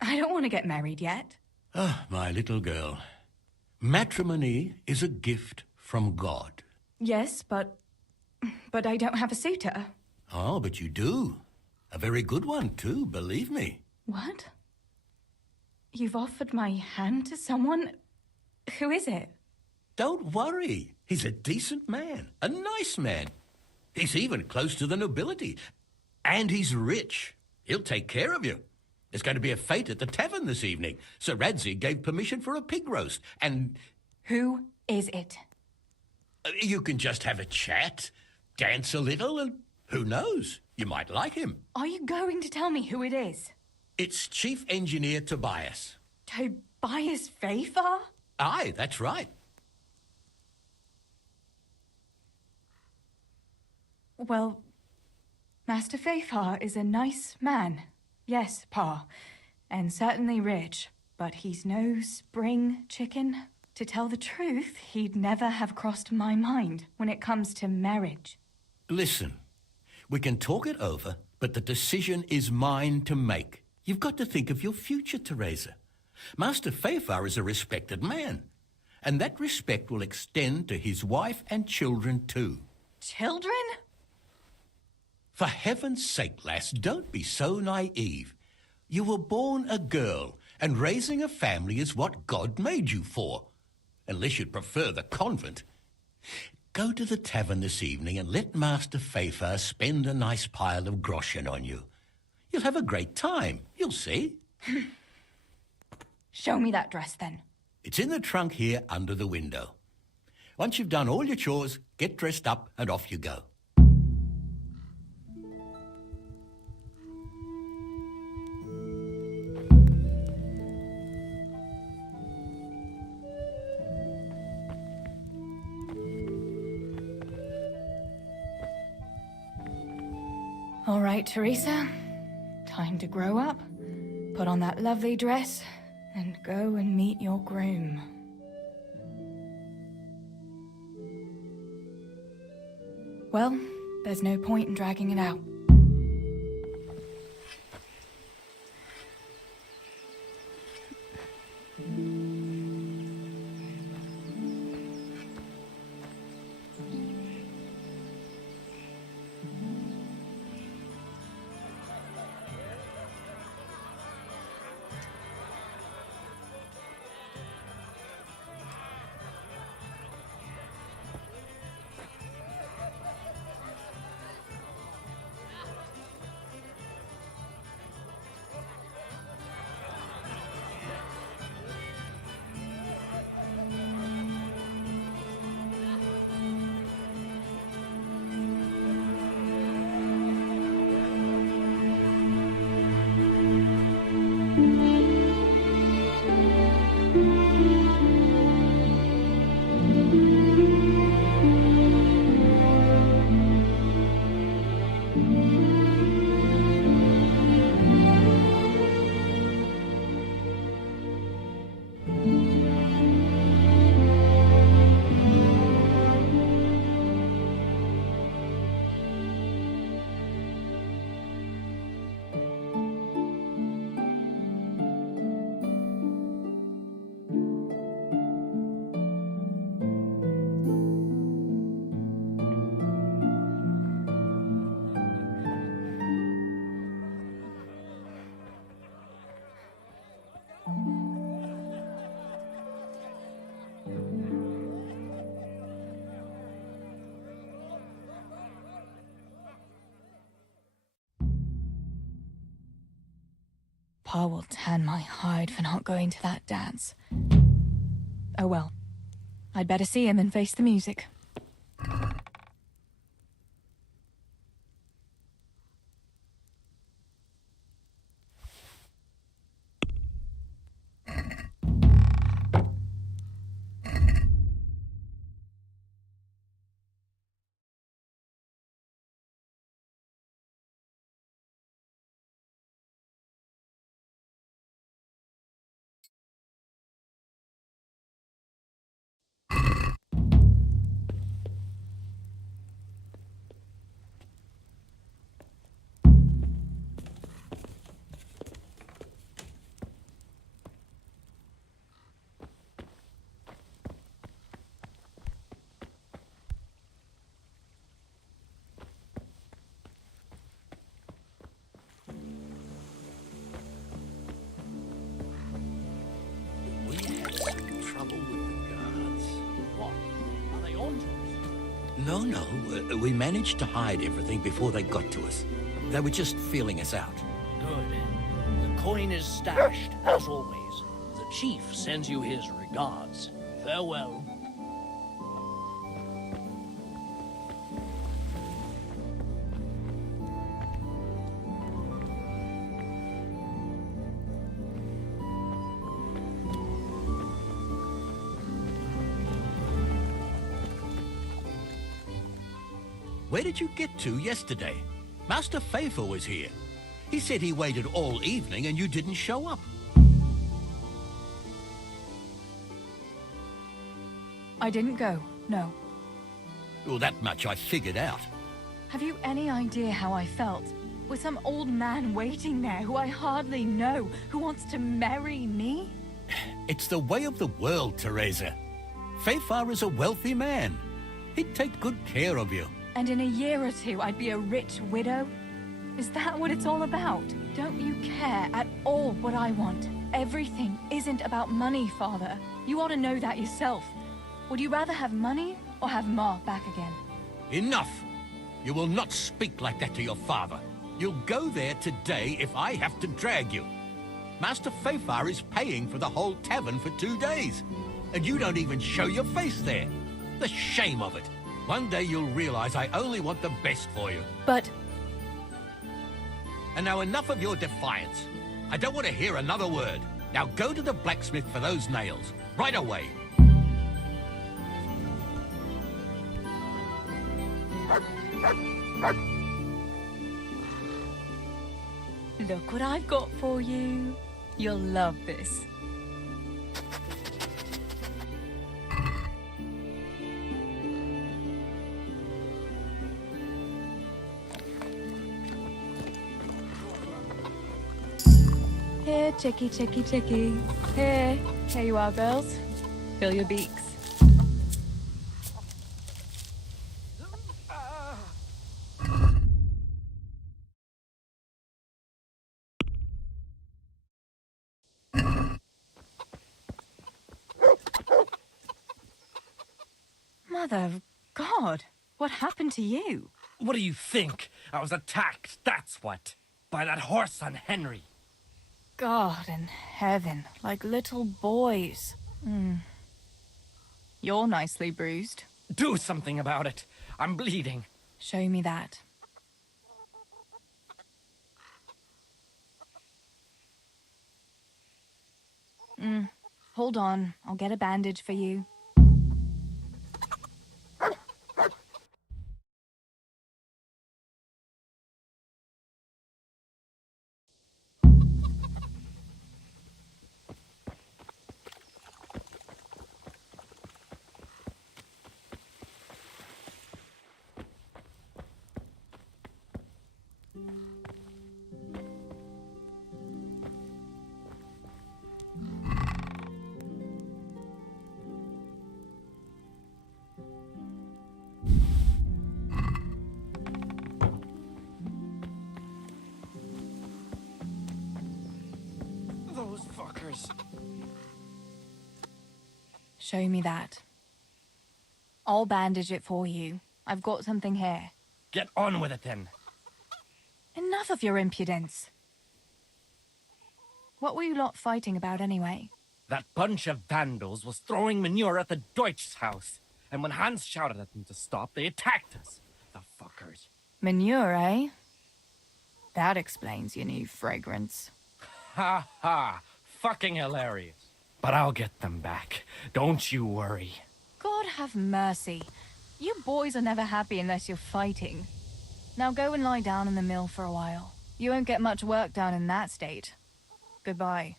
I don't want to get married yet. Ah, my little girl. Matrimony is a gift from God. Yes, but I don't have a suitor. Oh, but you do. A very good one, too, believe me. What? You've offered my hand to someone? Who is it? Don't worry. He's a decent man, a nice man. He's even close to the nobility. And he's rich. He'll take care of you. There's going to be a fete at the tavern this evening. Sir Radzig gave permission for a pig roast, and... Who is it? You can just have a chat, dance a little, and who knows? You might like him. Are you going to tell me who it is? It's Chief Engineer Tobias. Tobias Fafar? Aye, that's right. Well, Master Fafar is a nice man. Yes, Pa. And certainly rich. But he's no spring chicken. To tell the truth, he'd never have crossed my mind when it comes to marriage. Listen, we can talk it over, but the decision is mine to make. You've got to think of your future, Teresa. Master Fafar is a respected man, and that respect will extend to his wife and children too. Children? For heaven's sake, lass, don't be so naive. You were born a girl, and raising a family is what God made you for. Unless you'd prefer the convent. Go to the tavern this evening and let Master Fafar spend a nice pile of groschen on you. You'll have a great time, you'll see. Show me that dress, then. It's in the trunk here under the window. Once you've done all your chores, get dressed up and off you go. All right, Teresa. Time to grow up, put on that lovely dress, and go and meet your groom. Well, there's no point in dragging it out. Pa will tan my hide for not going to that dance. Oh well. I'd better see him and face the music. We had some trouble with the guards. What? Are they on to us? No. We managed to hide everything before they got to us. They were just feeling us out. Good. The coin is stashed, as always. The chief sends you his regards. Farewell. Where did you get to yesterday? Master Faithful was here. He said he waited all evening and you didn't show up. I didn't go, no. Well, that much I figured out. Have you any idea how I felt? With some old man waiting there who I hardly know, who wants to marry me? It's the way of the world, Teresa. Faithfar is a wealthy man. He'd take good care of you. And in a year or two, I'd be a rich widow? Is that what it's all about? Don't you care at all what I want? Everything isn't about money, Father. You ought to know that yourself. Would you rather have money or have Ma back again? Enough! You will not speak like that to your father. You'll go there today if I have to drag you. Master Faithfar is paying for the whole tavern for 2 days. And you don't even show your face there. The shame of it. One day you'll realize I only want the best for you. But... And now enough of your defiance. I don't want to hear another word. Now go to the blacksmith for those nails. Right away. Look what I've got for you. You'll love this. Here, chickie, chickie, chickie. Here you are, girls. Fill your beaks. Mother of God, what happened to you? What do you think? I was attacked, that's what. By that horse on Henry. God in heaven, like little boys. You're nicely bruised. Do something about it. I'm bleeding. Show me that. Hold on, I'll get a bandage for you. Those fuckers. Show me that. I'll bandage it for you. I've got something here. Get on with it then. Enough of your impudence. What were you lot fighting about anyway? That bunch of vandals was throwing manure at the Deutsch's house. And when Hans shouted at them to stop, they attacked us. The fuckers. Manure, eh? That explains your new fragrance. Ha ha. Fucking hilarious. But I'll get them back. Don't you worry. God have mercy. You boys are never happy unless you're fighting. Now go and lie down in the mill for a while. You won't get much work done in that state. Goodbye.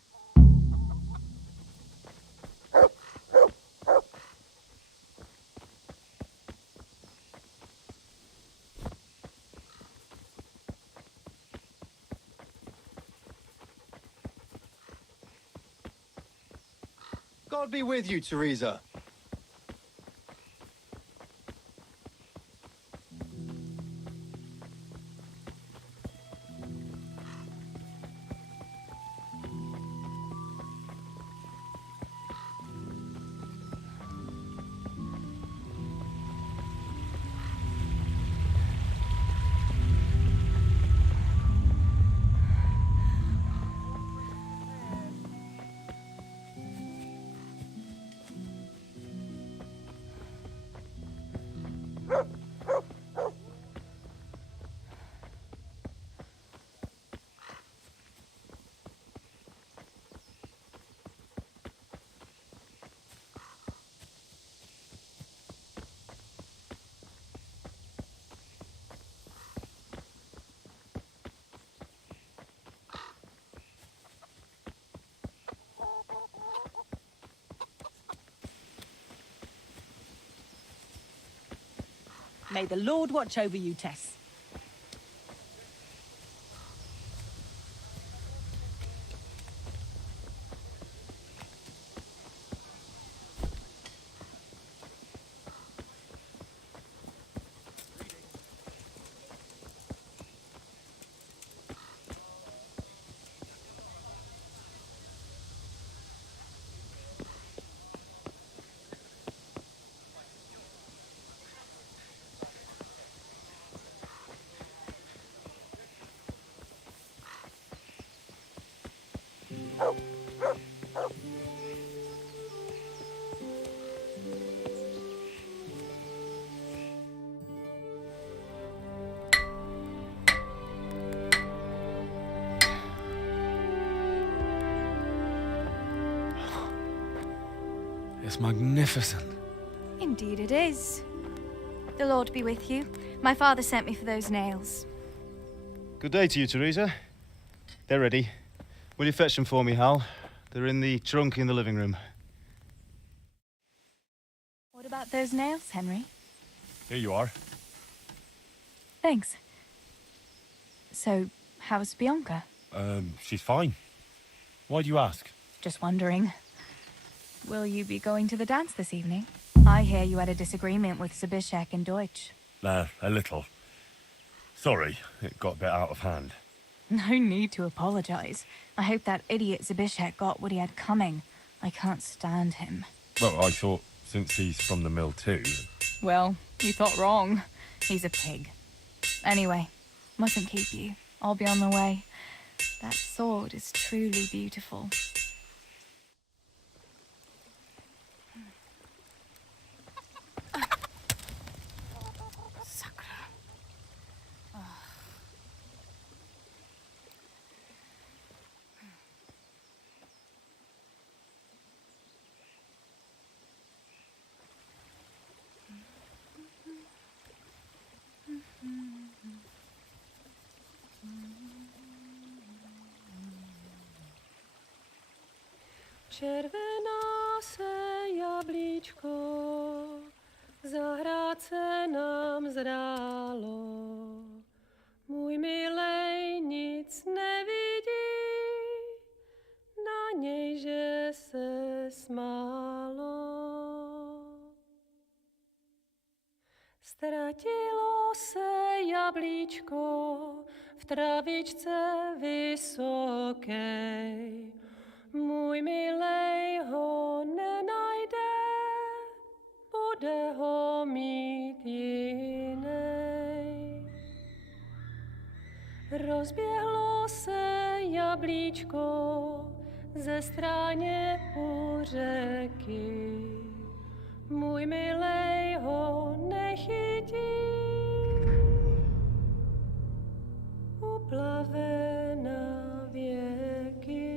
God be with you, Teresa. May the Lord watch over you, Tess. It's magnificent. Indeed it is. The Lord be with you. My father sent me for those nails. Good day to you, Teresa. They're ready. Will you fetch them for me, Hal? They're in the trunk in the living room. What about those nails, Henry? Here you are. Thanks. So, how's Bianca? She's fine. Why do you ask? Just wondering. Will you be going to the dance this evening? I hear you had a disagreement with Zabishek and Deutsch. A little. Sorry, it got a bit out of hand. No need to apologize. I hope that idiot Zabishek got what he had coming. I can't stand him. Well, I thought since he's from the mill too. Well, you thought wrong. He's a pig. Anyway, mustn't keep you. I'll be on the way. That sword is truly beautiful. Červená se jablíčko, zahrát se nám zdálo. Můj milej nic nevidí, na něj, že se smálo. Ztratilo se jablíčko v travičce vysokej. Můj milej ho nenajde, bude ho mít jinej. Rozběhlo se jablíčko ze stráně u řeky. Můj milej ho nechytí, uplave na věky.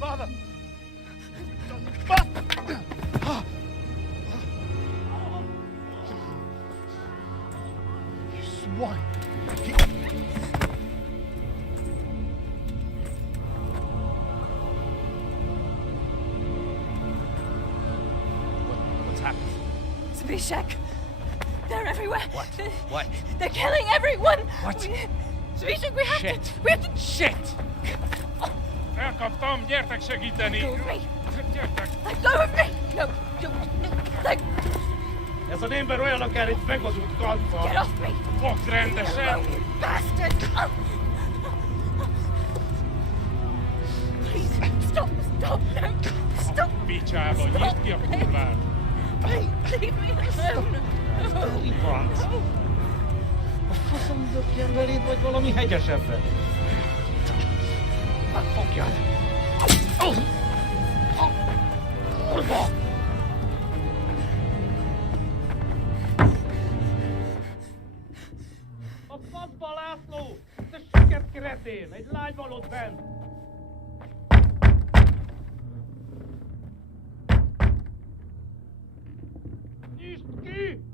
Father! You swine! What's happened? Zbyszek! They're everywhere! What? They're killing everyone! What? Zbyszek, we have Shit! to... We have to... Shit! Elkaptam, gyertek segíteni! Go with me! Gyertek! Let go of me! No, let... Ez az ember olyan, akár itt megvazult kalfa. Get off me! Fogd rendesen! Bastard! Oh. Please, stop, no, stop! Picsába, nyisd ki a kurvát! Please, leave me alone! Franc! A faszom dökjen beléd, vagy valami hegyesebben? Megfogjad! Kurva! A faszba, László! Te süket kretén! Egy lány van ott bent! Nyisd ki!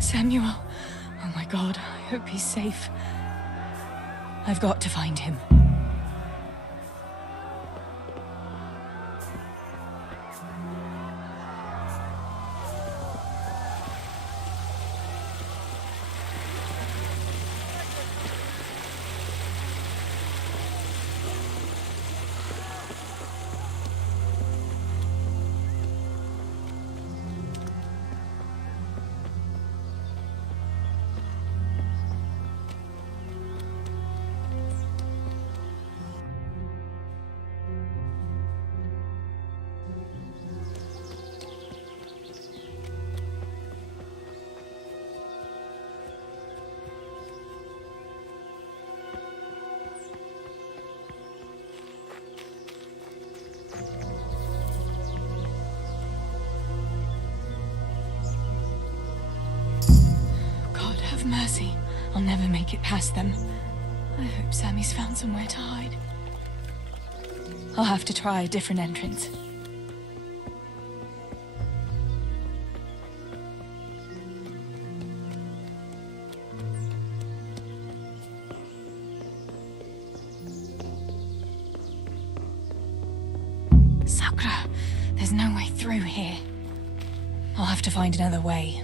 Samuel. Oh my God, I hope he's safe. I've got to find him. Have mercy. I'll never make it past them. I hope Sammy's found somewhere to hide. I'll have to try a different entrance. Sakura, there's no way through here. I'll have to find another way.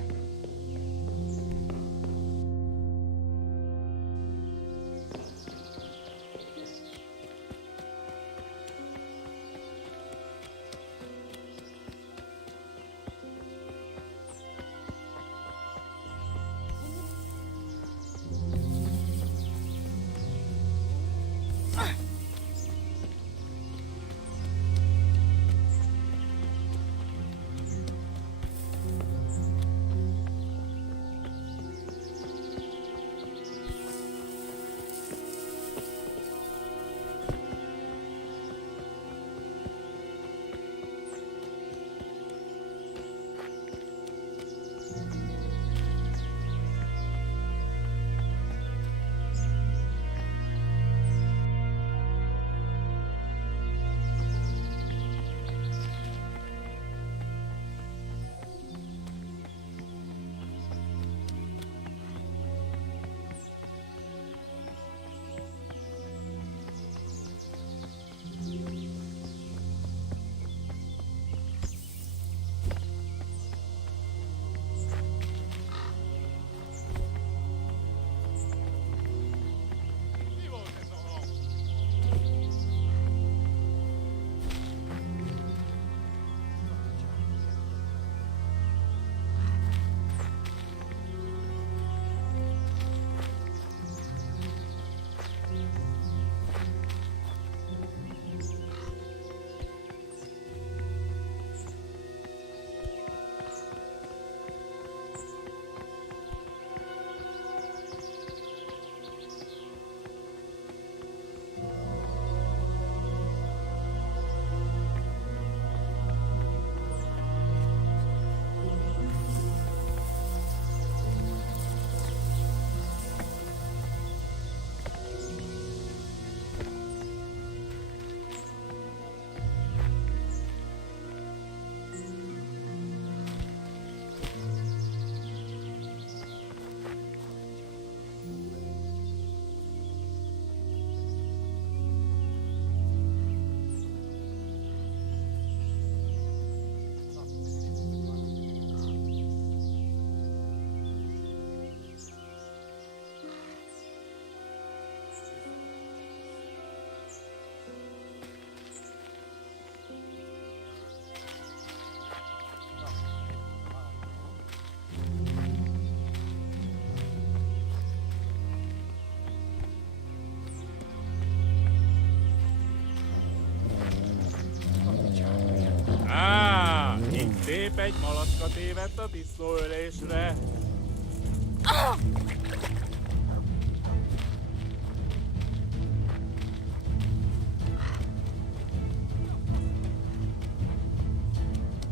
Szép egy malacka tévedt a disznóölésre.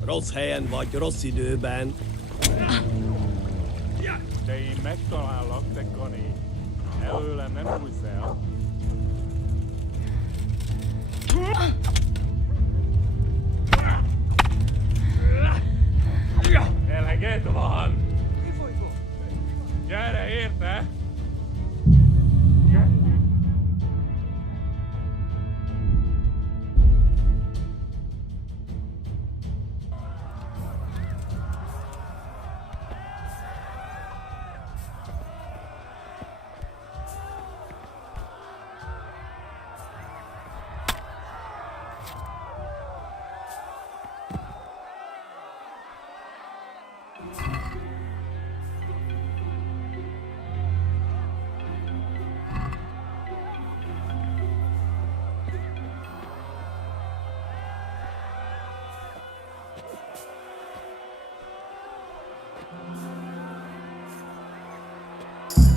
Rossz helyen vagy, rossz időben. De én megtalállak, te Kani. Előlem nem bújsz el. Eleged van! Gyere, érte?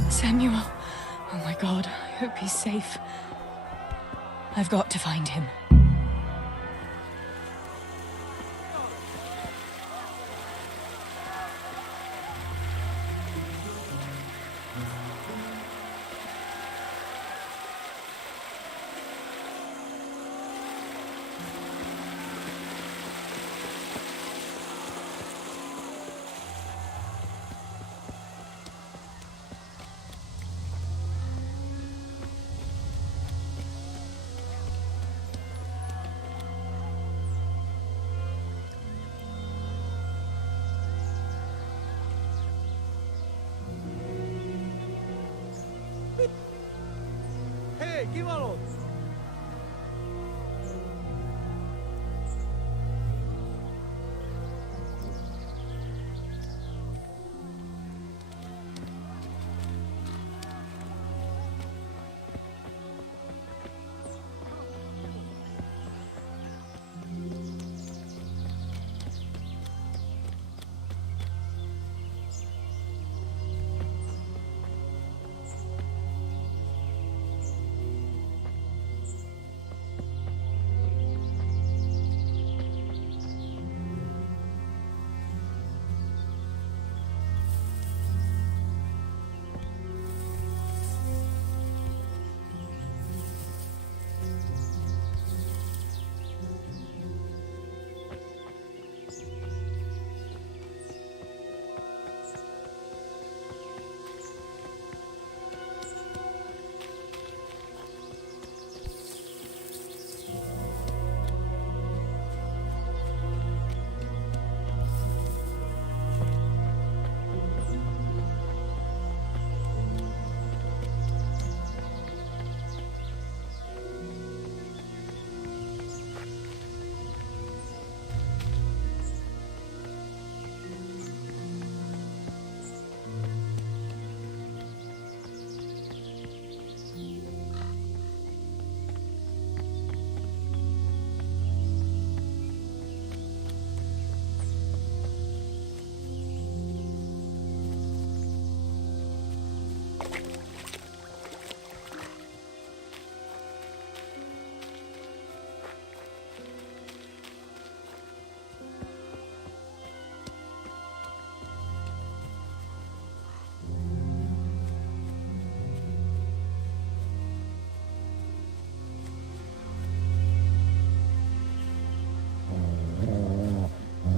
Samuel. Oh my God, I hope he's safe. I've got to find him. Hé, ki van ott?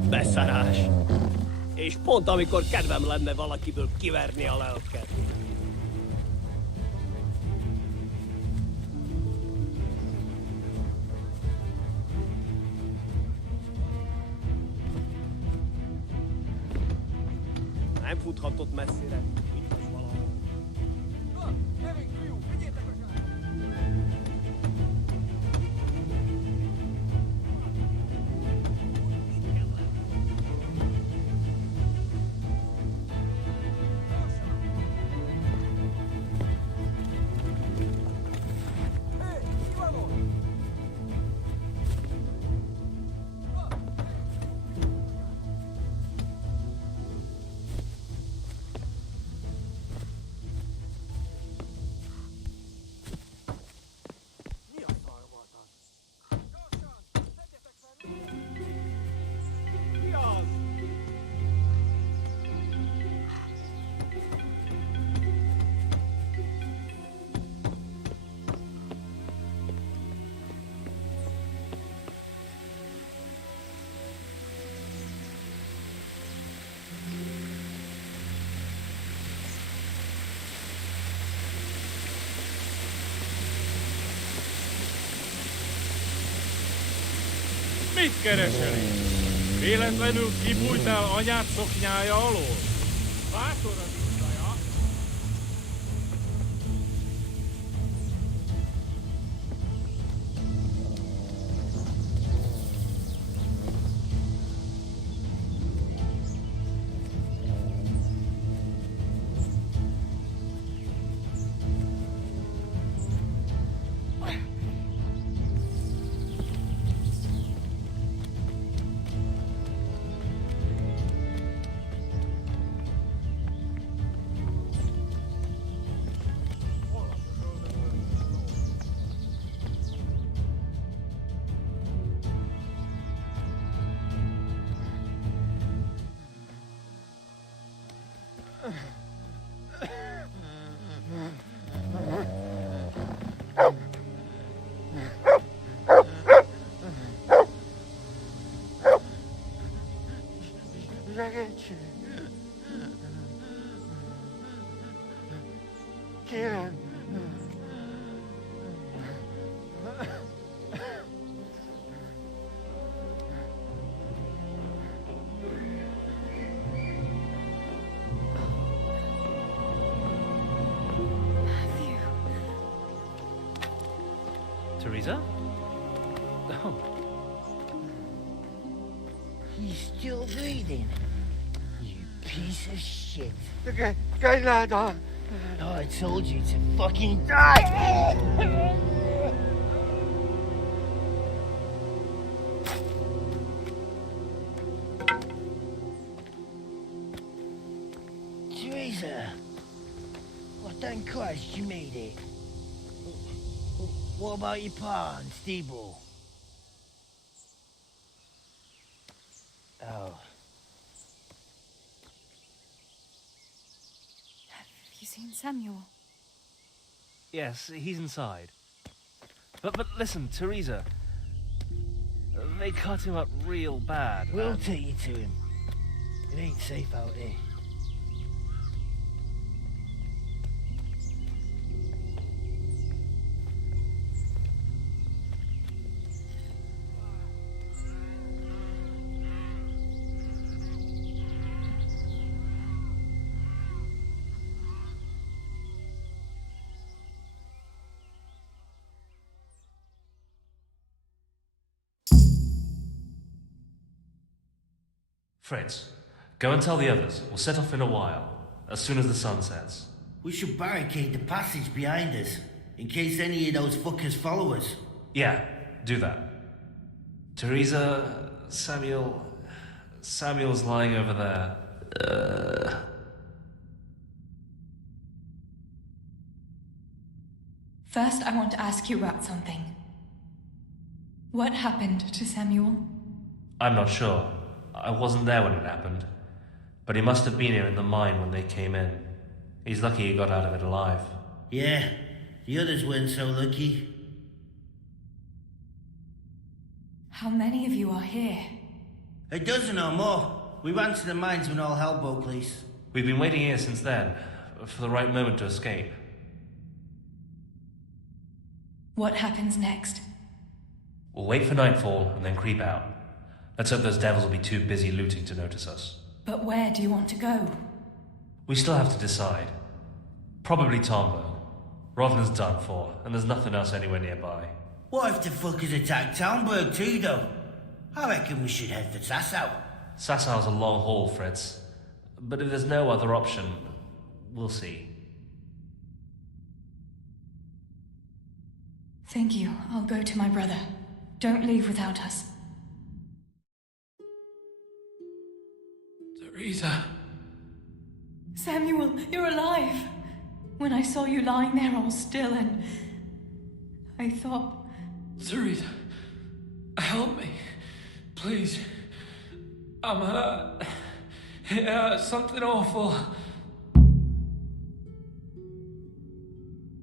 Beszarás. És pont amikor kedvem lenne valakiből kiverni a lelket. Nem futhatott messzire. Itt is valahol. Mit keresel itt? Véletlenül kibújtál anyád szoknyája alól? Bátor az istaja? Ragazzi, Kieran. Teresa? Oh. He's still breathing. You piece of shit. Okay, lad. Oh, I told you to fucking die! Teresa! Oh, thank Christ you made it. What about your pa and Steve-O? Oh. Have you seen Samuel? Yes, he's inside. But listen, Teresa. They cut him up real bad. We'll take you to him. It ain't safe out here. Fritz, go and tell the others. We'll set off in a while, as soon as the sun sets. We should barricade the passage behind us, in case any of those fuckers follow us. Yeah, do that. Teresa, Samuel's lying over there. First, I want to ask you about something. What happened to Samuel? I'm not sure. I wasn't there when it happened. But he must have been here in the mine when they came in. He's lucky he got out of it alive. Yeah, the others weren't so lucky. How many of you are here? A dozen or more. We ran to the mines when all hell broke loose. We've been waiting here since then, for the right moment to escape. What happens next? We'll wait for nightfall and then creep out. Let's hope those devils will be too busy looting to notice us. But where do you want to go? We still have to decide. Probably Tomberg. Rovna's done for, and there's nothing else anywhere nearby. What if the fuckers attack Townburg too, though? I reckon we should head for Sasau. Sassau's a long haul, Fritz. But if there's no other option, we'll see. Thank you. I'll go to my brother. Don't leave without us. Teresa. Samuel, you're alive. When I saw you lying there all still and I thought... Teresa, help me. Please. I'm hurt. It hurts something awful.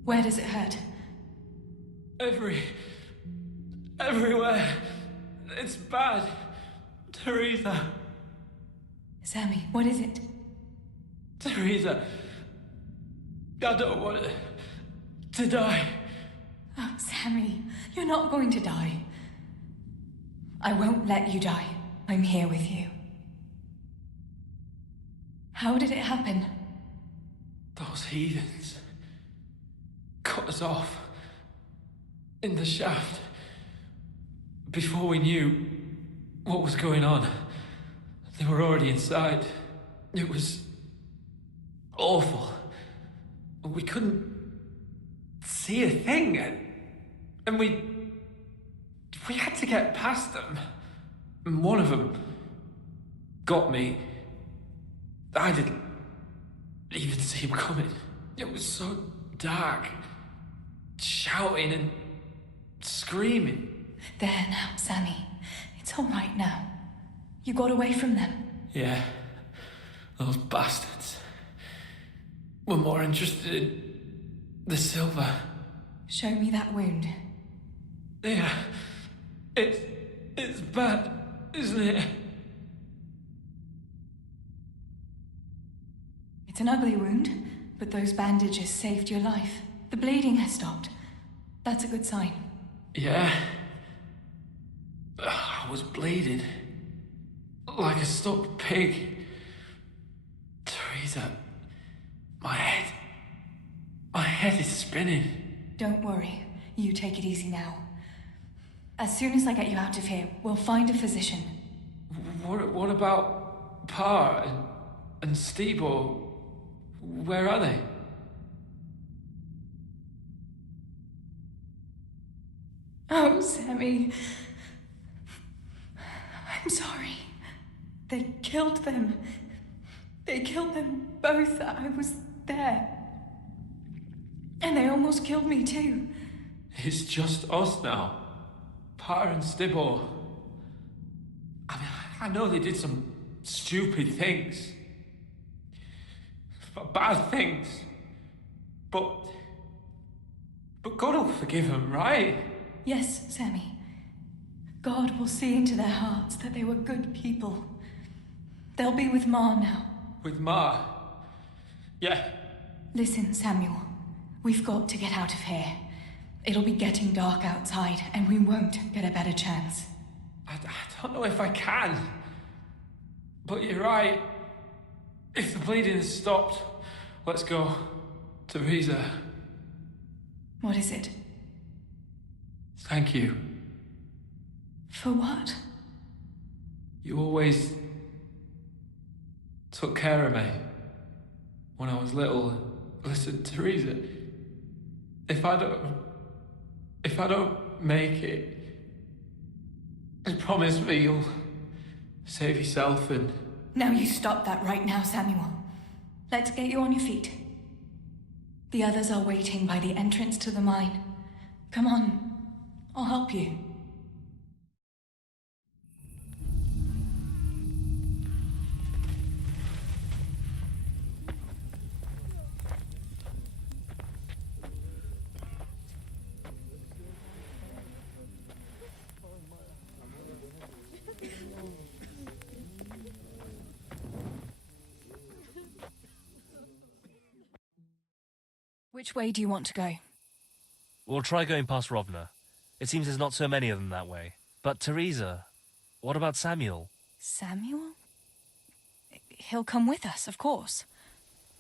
Where does it hurt? Everywhere. It's bad. Teresa. Sammy, what is it? Teresa. I don't want to die. Oh, Sammy, you're not going to die. I won't let you die. I'm here with you. How did it happen? Those heathens cut us off in the shaft before we knew what was going on. They were already inside. It was awful. We couldn't see a thing, and we had to get past them. And one of them got me. I didn't even see him coming. It was so dark, shouting and screaming. There now, Sammy. It's all right now. You got away from them. Yeah, those bastards were more interested in the silver. Show me that wound. Yeah, it's bad, isn't it? It's an ugly wound, but those bandages saved your life. The bleeding has stopped. That's a good sign. Yeah. I was bleeding. Like a stuck pig. Teresa, my head is spinning. Don't worry. You take it easy now. As soon as I get you out of here, we'll find a physician. What about Pa and Steve, or where are they? Oh, Sammy. I'm sorry. They killed them. They killed them both. I was there. And they almost killed me too. It's just us now. Pa and Stibor. I mean, I know they did some stupid things. Bad things. But God will forgive them, right? Yes, Sammy. God will see into their hearts that they were good people. They'll be with Ma now. With Ma? Yeah. Listen, Samuel. We've got to get out of here. It'll be getting dark outside, and we won't get a better chance. I don't know if I can. But you're right. If the bleeding has stopped, let's go. Teresa. What is it? Thank you. For what? You always took care of me when I was little. Listen, Teresa, if I don't make it, promise me you'll save yourself and... Now you stop that right now, Samuel. Let's get you on your feet. The others are waiting by the entrance to the mine. Come on, I'll help you. Which way do you want to go? We'll try going past Rovna. It seems there's not so many of them that way. But Teresa, what about Samuel? Samuel? He'll come with us, of course.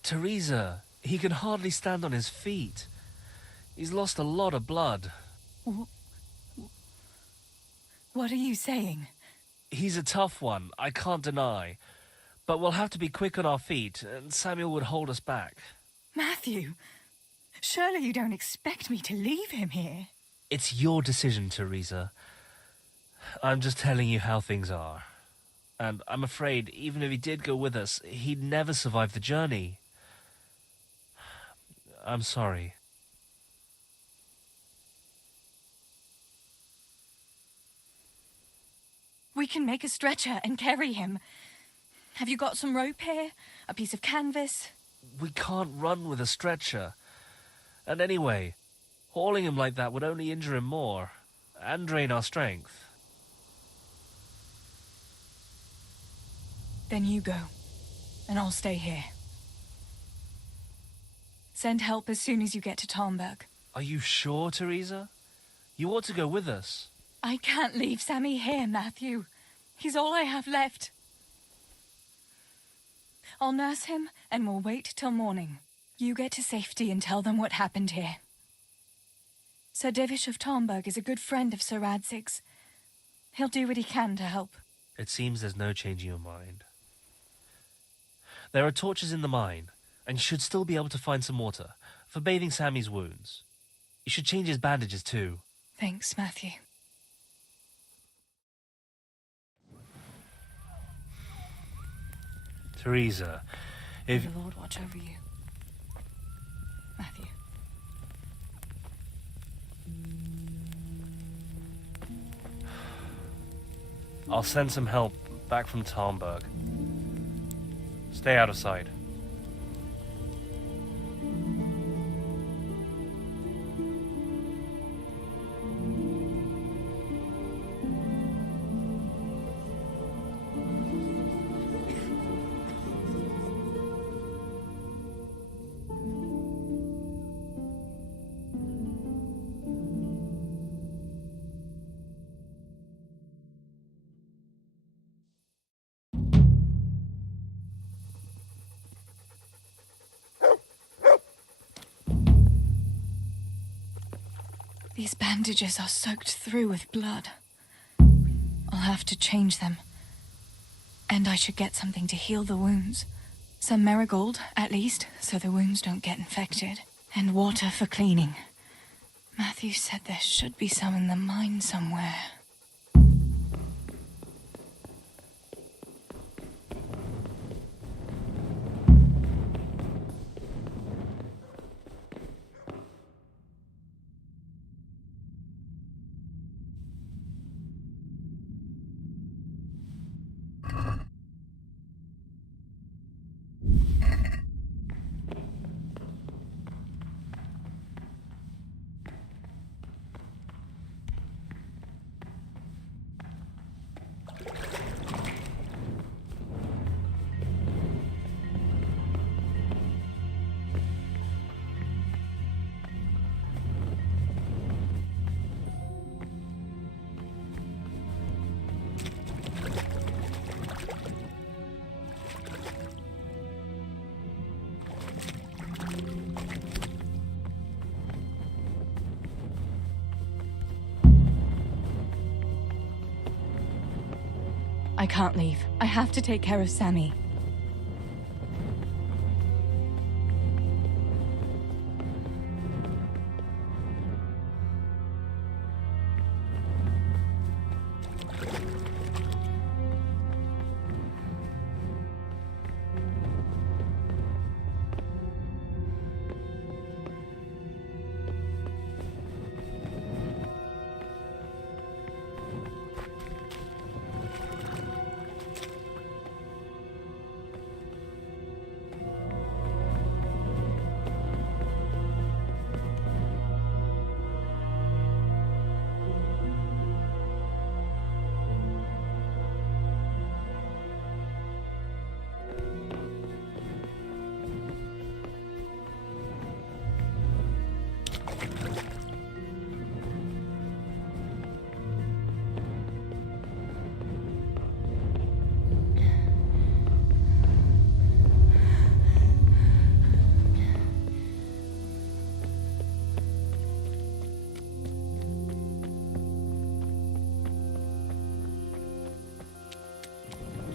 Teresa, he can hardly stand on his feet. He's lost a lot of blood. What are you saying? He's a tough one, I can't deny. But we'll have to be quick on our feet, and Samuel would hold us back. Matthew, surely you don't expect me to leave him here? It's your decision, Teresa. I'm just telling you how things are. And I'm afraid, even if he did go with us, he'd never survive the journey. I'm sorry. We can make a stretcher and carry him. Have you got some rope here? A piece of canvas? We can't run with a stretcher. And anyway, hauling him like that would only injure him more, and drain our strength. Then you go, and I'll stay here. Send help as soon as you get to Talmberg. Are you sure, Teresa? You ought to go with us. I can't leave Sammy here, Matthew. He's all I have left. I'll nurse him, and we'll wait till morning. You get to safety and tell them what happened here. Sir Divish of Tarnberg is a good friend of Sir Radzig's. He'll do what he can to help. It seems there's no changing your mind. There are torches in the mine, and you should still be able to find some water for bathing Sammy's wounds. You should change his bandages too. Thanks, Matthew. Teresa, if... May the Lord watch over you. Matthew. I'll send some help back from Tarnberg. Stay out of sight. These bandages are soaked through with blood. I'll have to change them. And I should get something to heal the wounds. Some marigold, at least, so the wounds don't get infected. And water for cleaning. Matthew said there should be some in the mine somewhere. I can't leave. I have to take care of Sammy.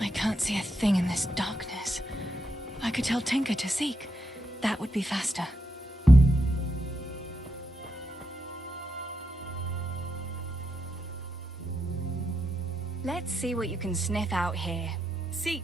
I can't see a thing in this darkness. I could tell Tinker to seek. That would be faster. Let's see what you can sniff out here. Seek.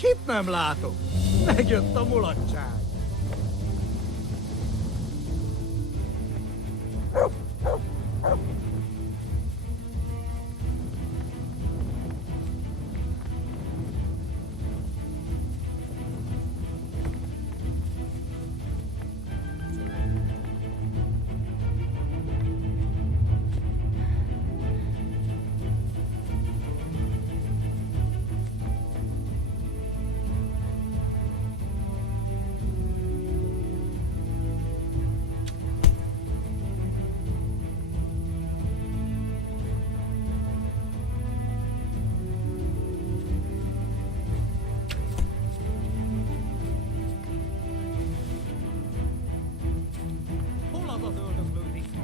Kit nem látok? Megjött a mulatság. Hol az az öldözlő disznó?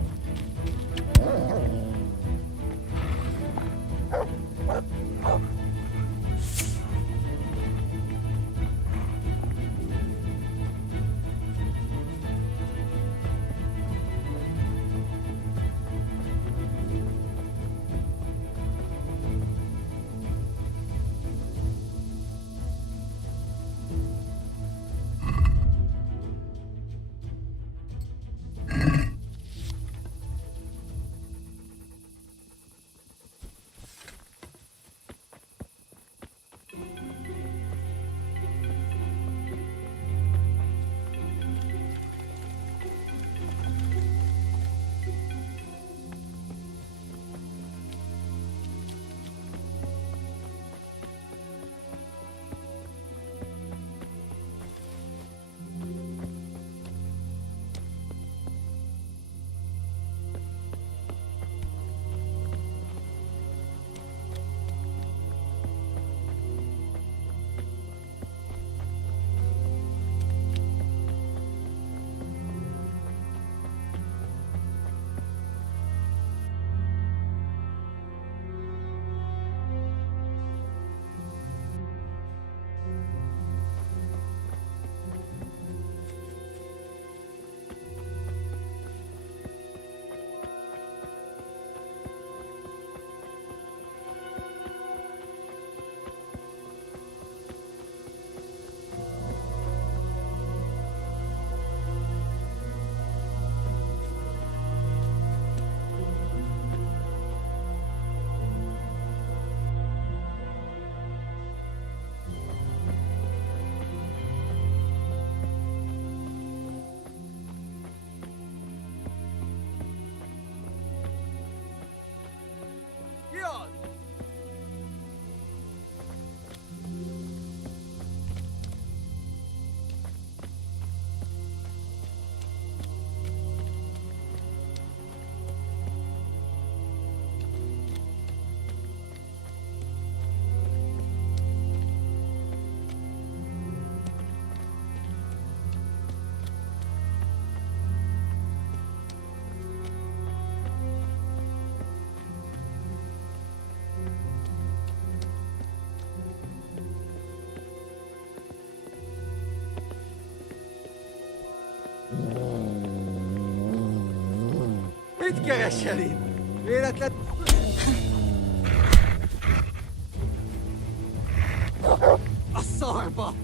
Mit keresel itt? Véletlen... A szarba!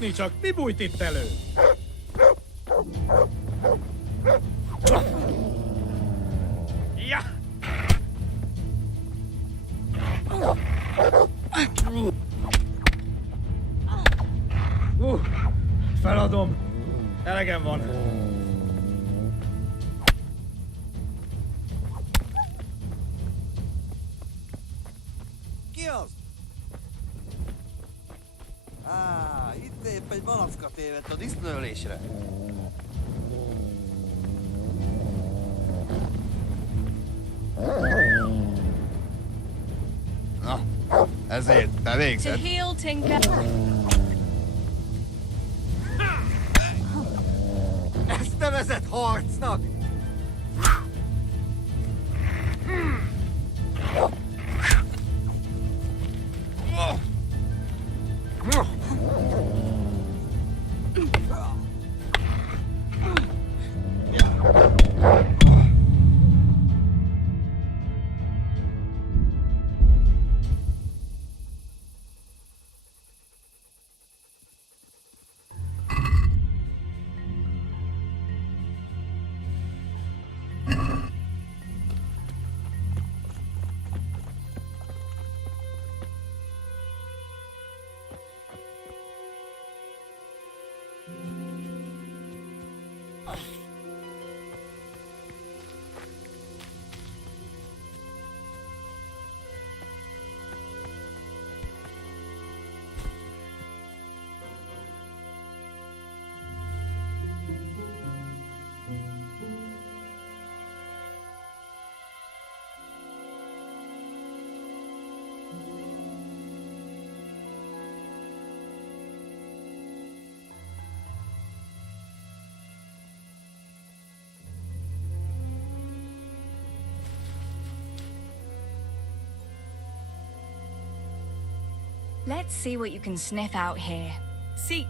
Nicsak, mi bújt itt elő? Ja! Feladom. Elegem van. Ki az? Itt épp egy malacka tévedt a disznőlésre. Na, ezért te To végzed. heal, Tinker. Ezt nevezett harcnak! Let's see what you can sniff out here. Seek.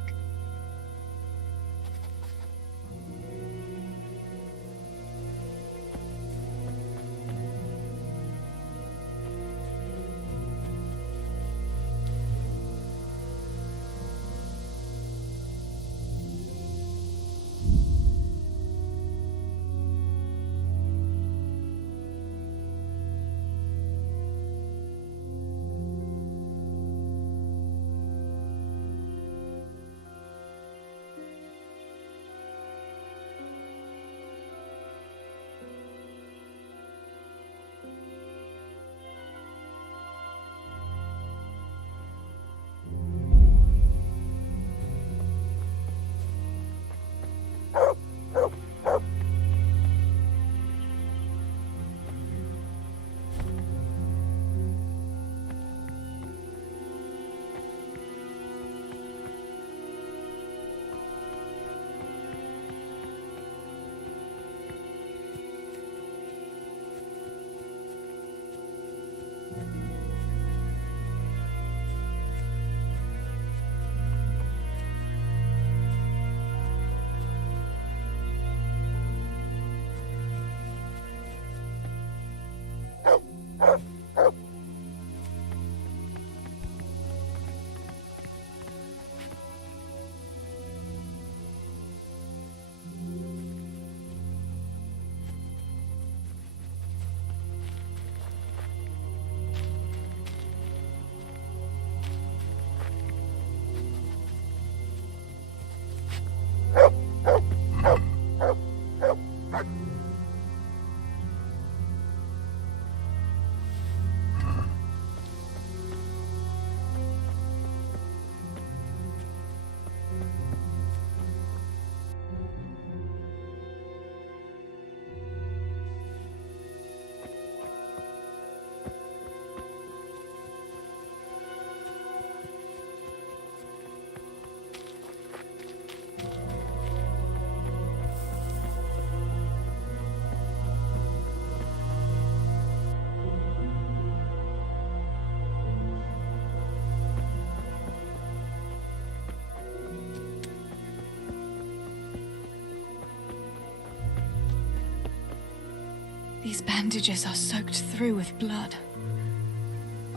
These bandages are soaked through with blood.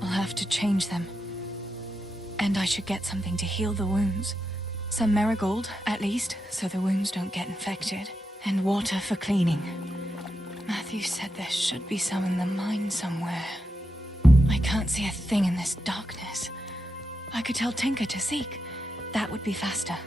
I'll have to change them. And I should get something to heal the wounds. Some marigold, at least, so the wounds don't get infected. And water for cleaning. Matthew said there should be some in the mine somewhere. I can't see a thing in this darkness. I could tell Tinker to seek. That would be faster.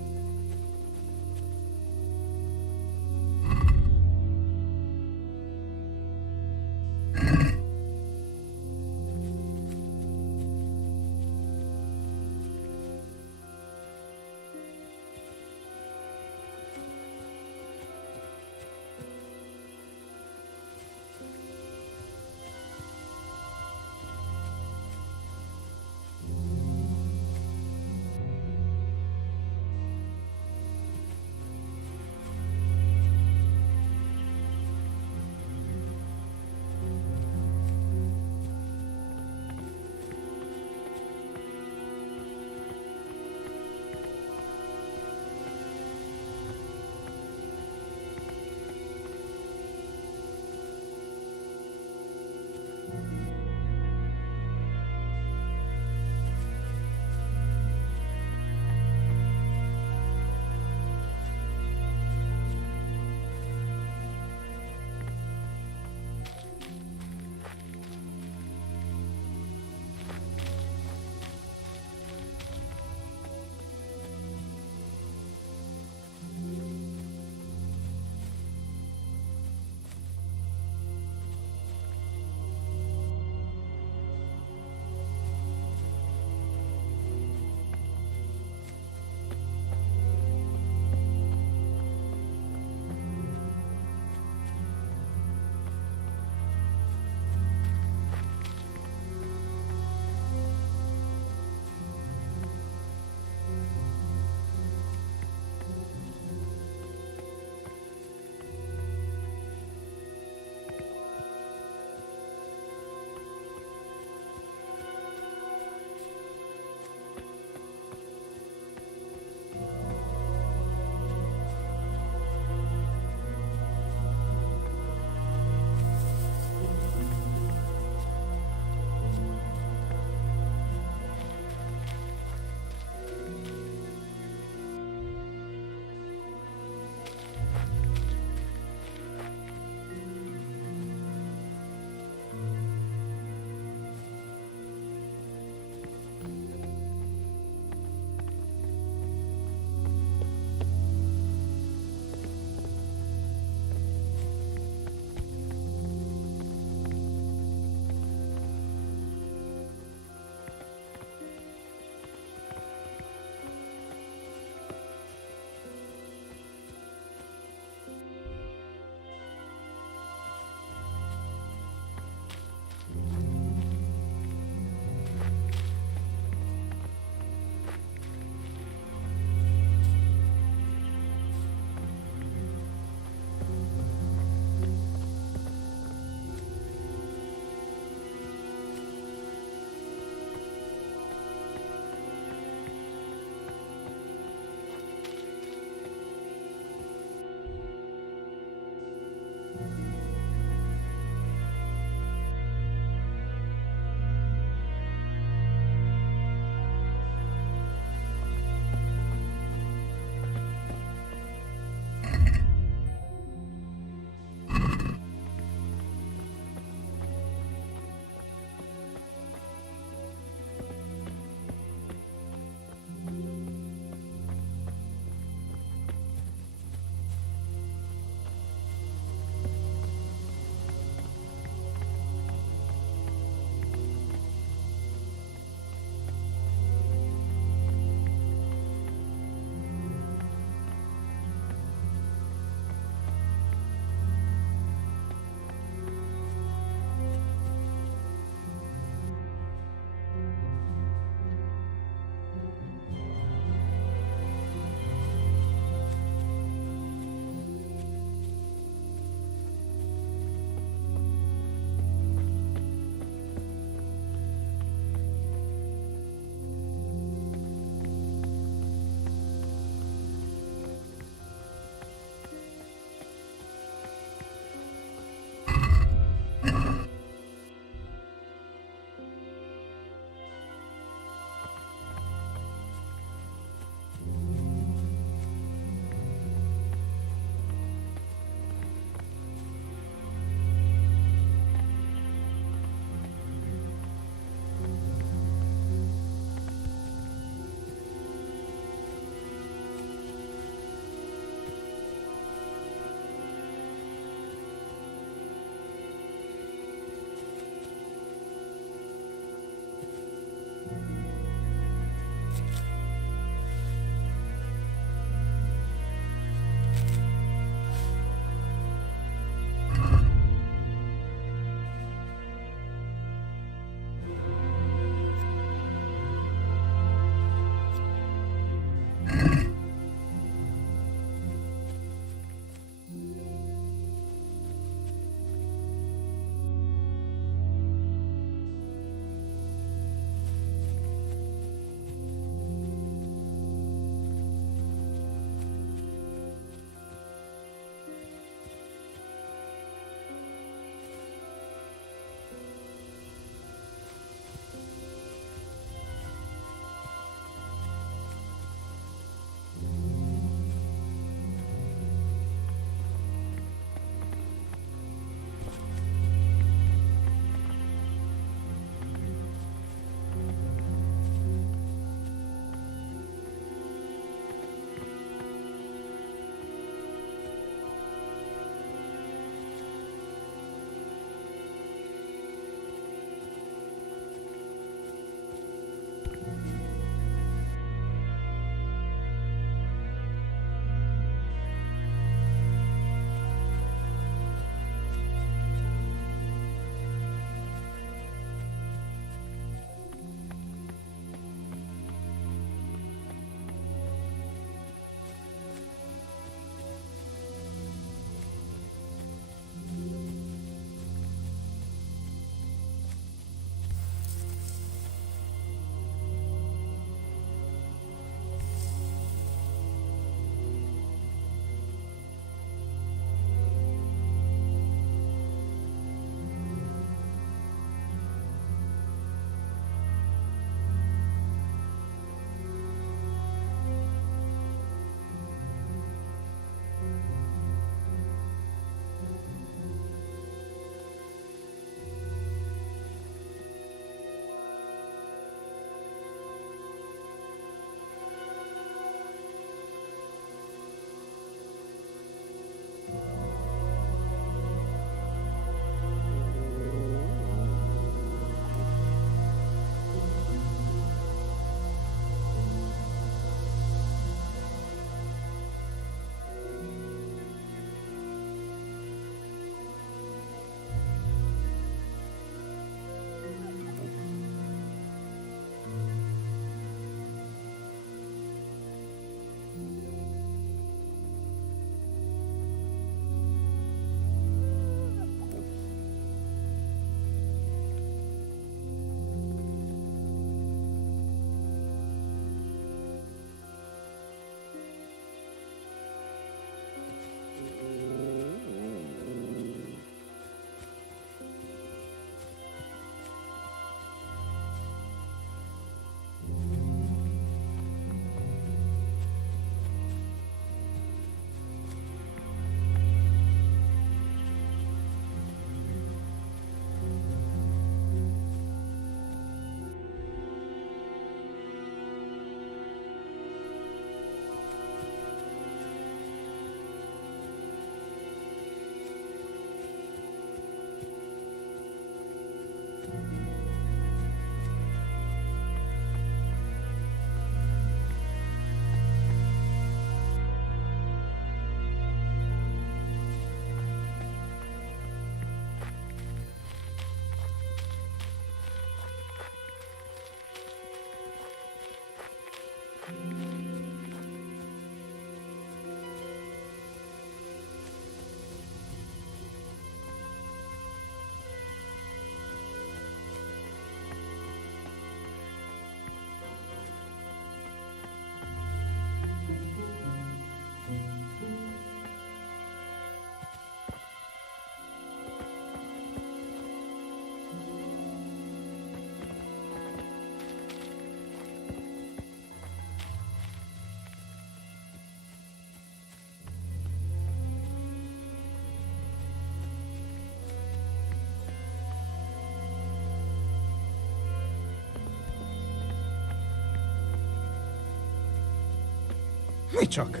Mi csak?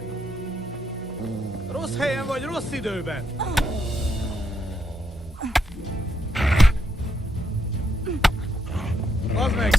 Rossz helyen vagy, rossz időben! Az meg!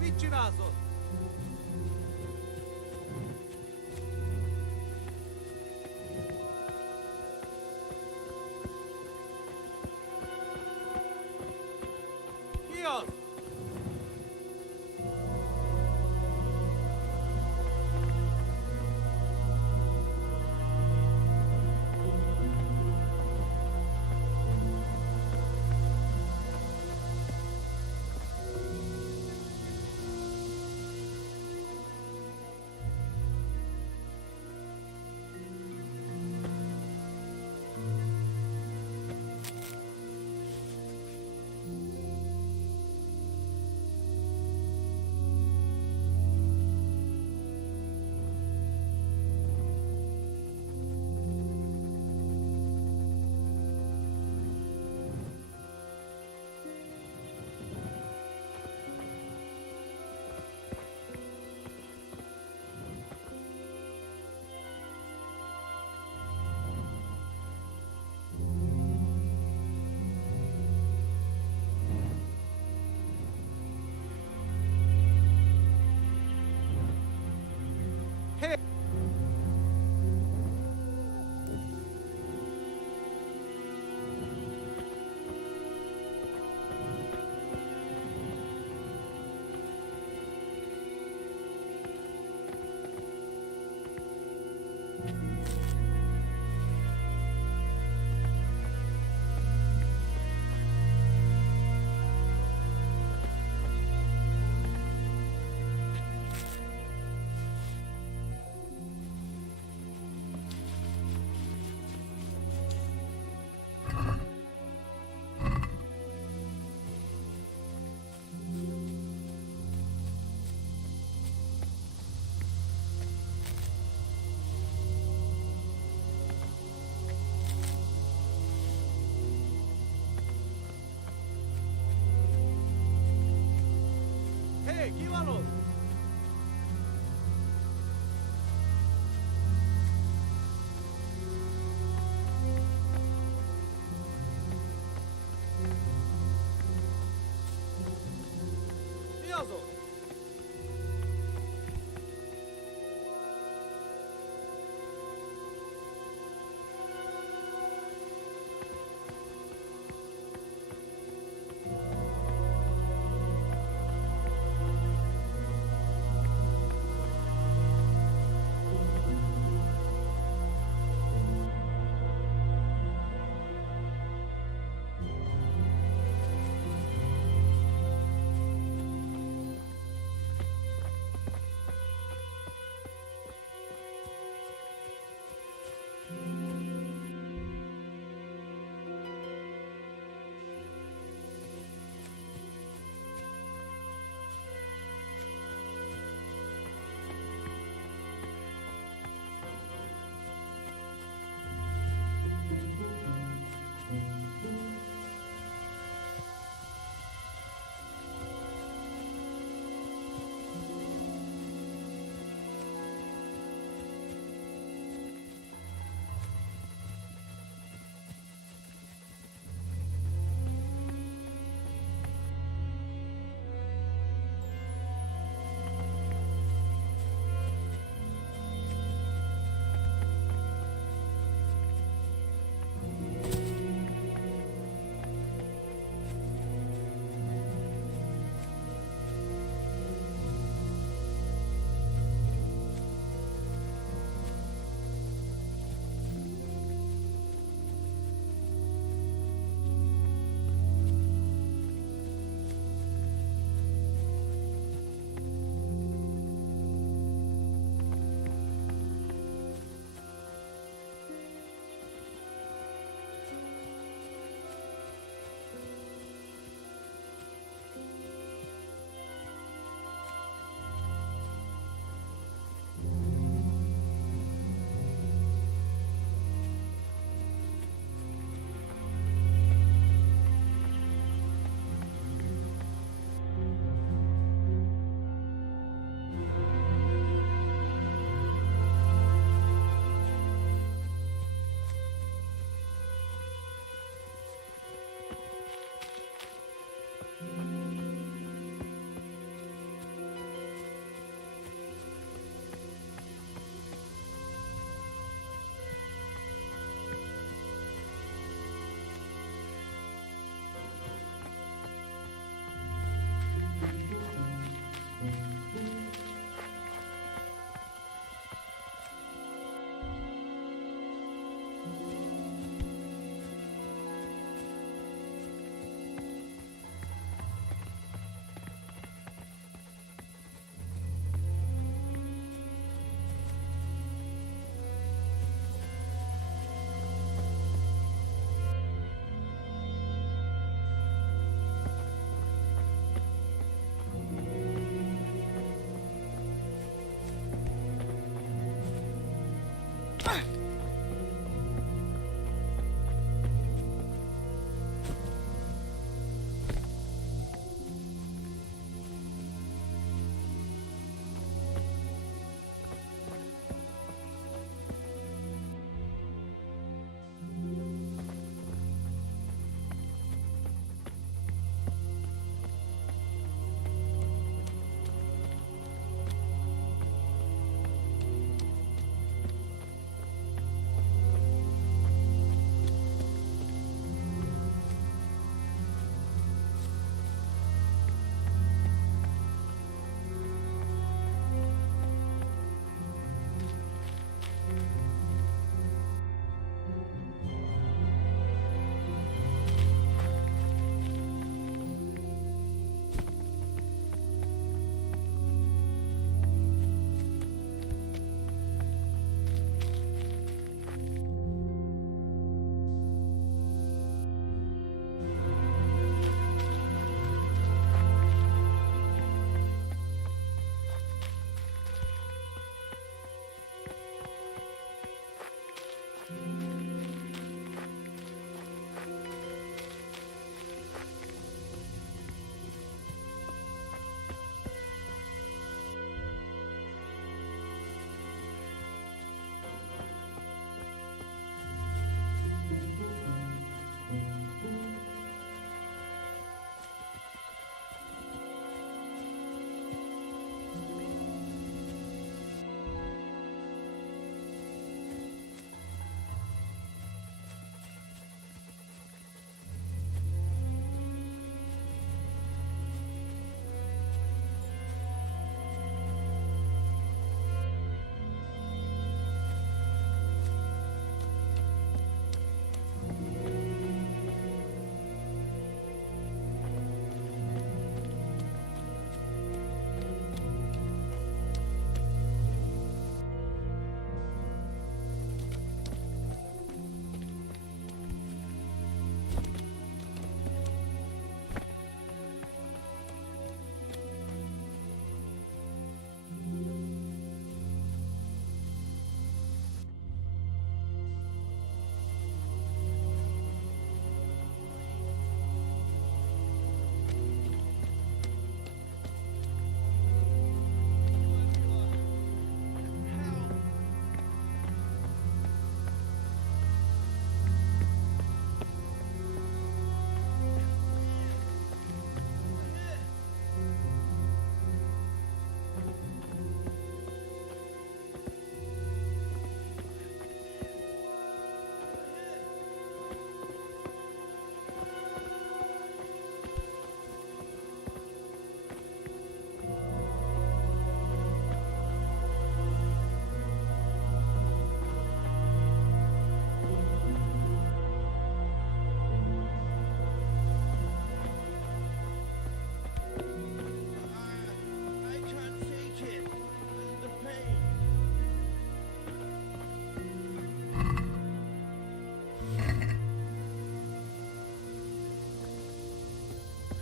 Hé, mit csinálsz? Ki az? Hé, ki van ott? Mi az ott?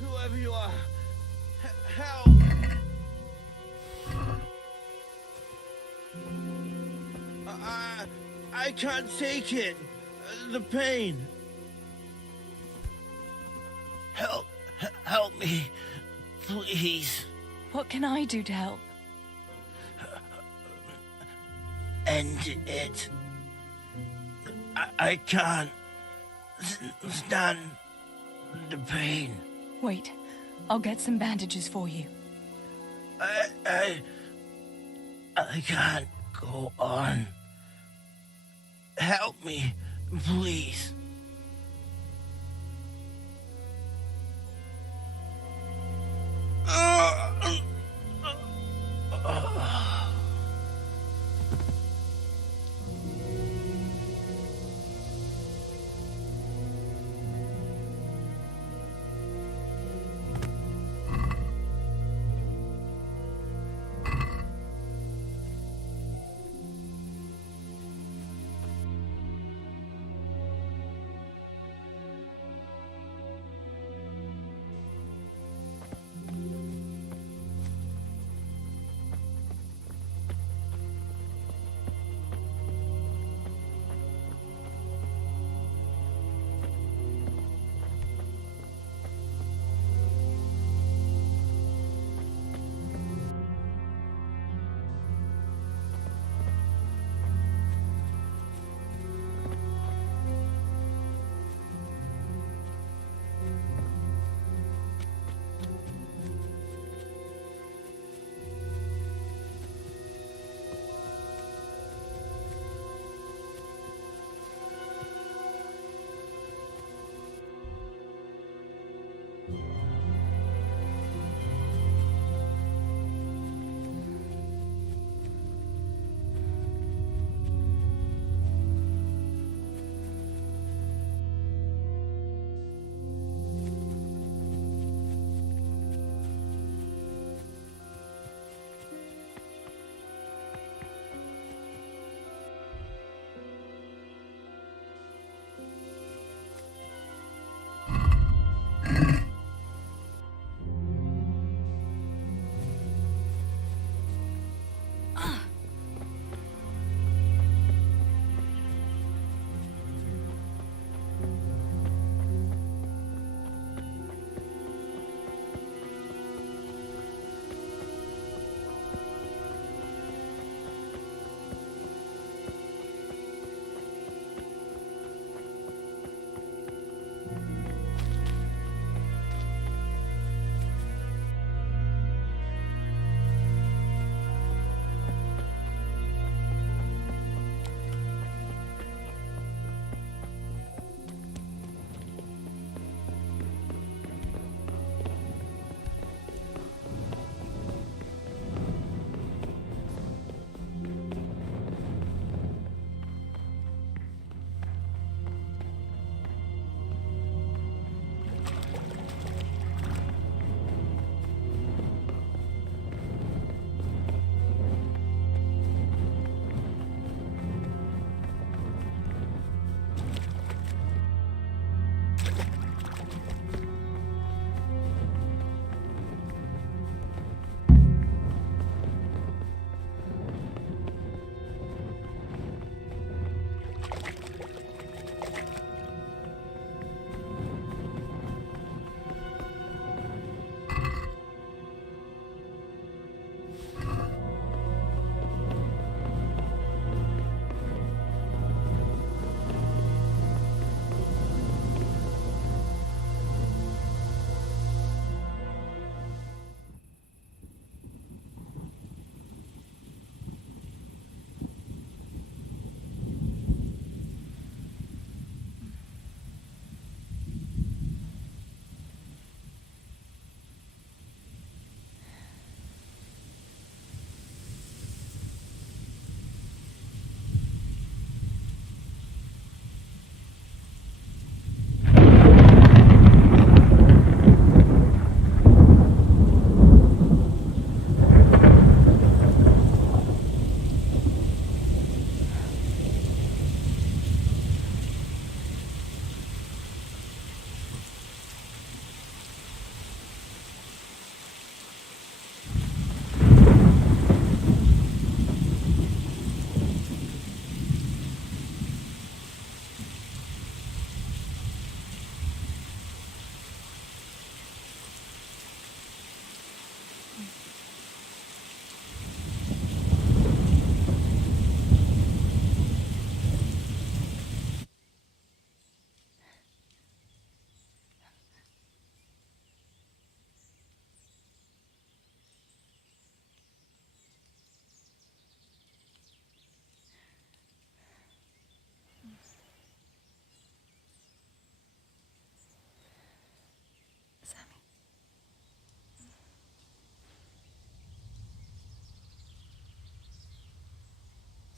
Whoever you are, help! I can't take it. The pain. Help me, please. What can I do to help? End it. I can't stand the pain. Wait, I'll get some bandages for you. I can't go on. Help me, please.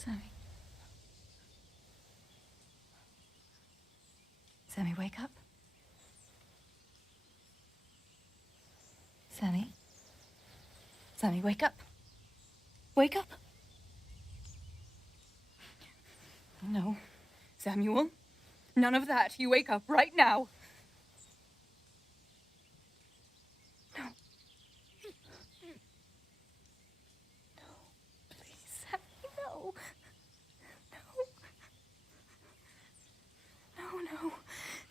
Sammy. Sammy, wake up. Sammy. Sammy, wake up. Wake up. No. Samuel. None of that. You wake up right now. No. No. Please, Sammy, no. No.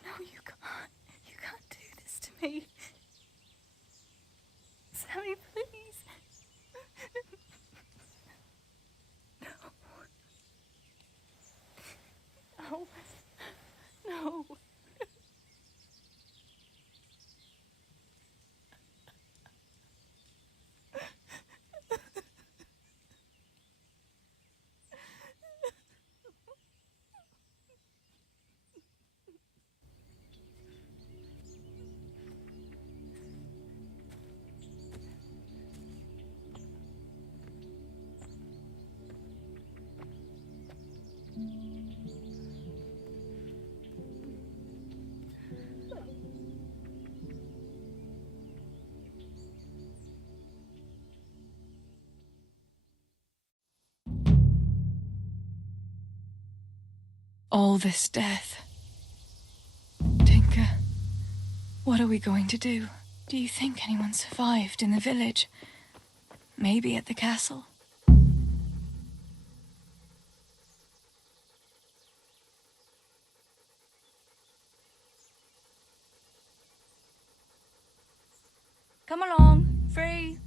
No, you can't. You can't do this to me. Sammy, please. No. No. All this death. Tinker, what are we going to do? Do you think anyone survived in the village? Maybe at the castle? Come along, free.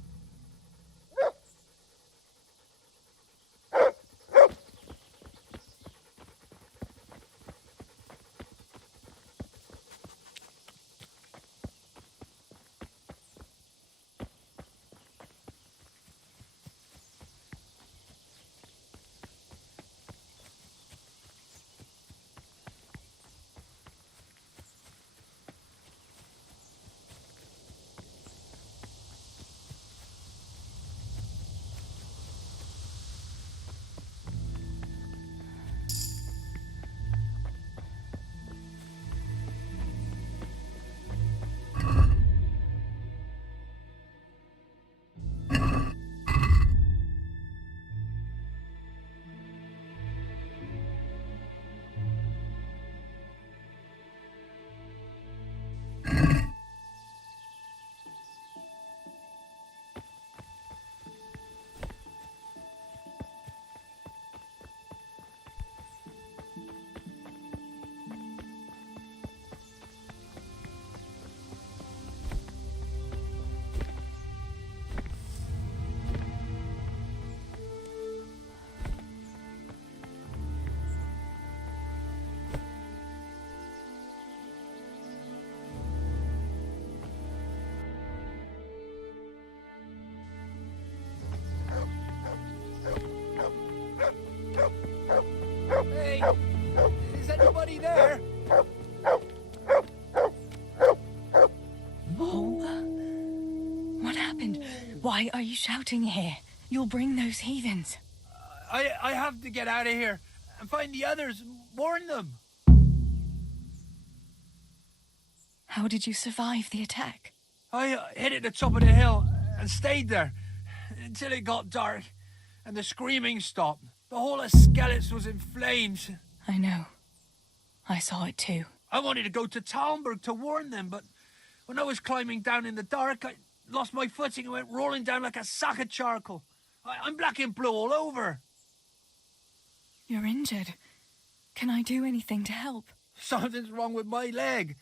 Hey, is anybody there? Oh. What happened? Why are you shouting here? You'll bring those heathens. I have to get out of here and find the others. Warn them. How did you survive the attack? I hid at the top of the hill and stayed there until it got dark and the screaming stopped. The whole of Skellets was in flames. I know. I saw it too. I wanted to go to Talmberg to warn them, but when I was climbing down in the dark, I lost my footing and went rolling down like a sack of charcoal. I'm black and blue all over. You're injured. Can I do anything to help? Something's wrong with my leg.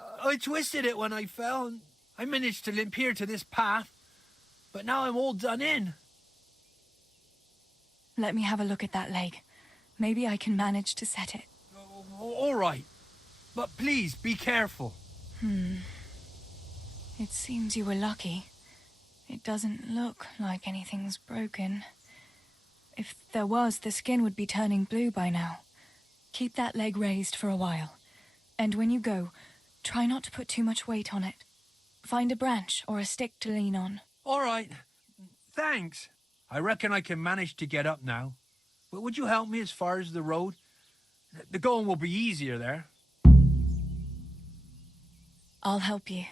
I twisted it when I fell, and I managed to limp here to this path. but now I'm all done in. Let me have a look at that leg. Maybe I can manage to set it. All right, but please be careful. It seems you were lucky. It doesn't look like anything's broken. If there was, the skin would be turning blue by now. Keep that leg raised for a while. And when you go, try not to put too much weight on it. Find a branch or a stick to lean on. All right, thanks. I reckon I can manage to get up now. But would you help me as far as the road? The going will be easier there. I'll help you.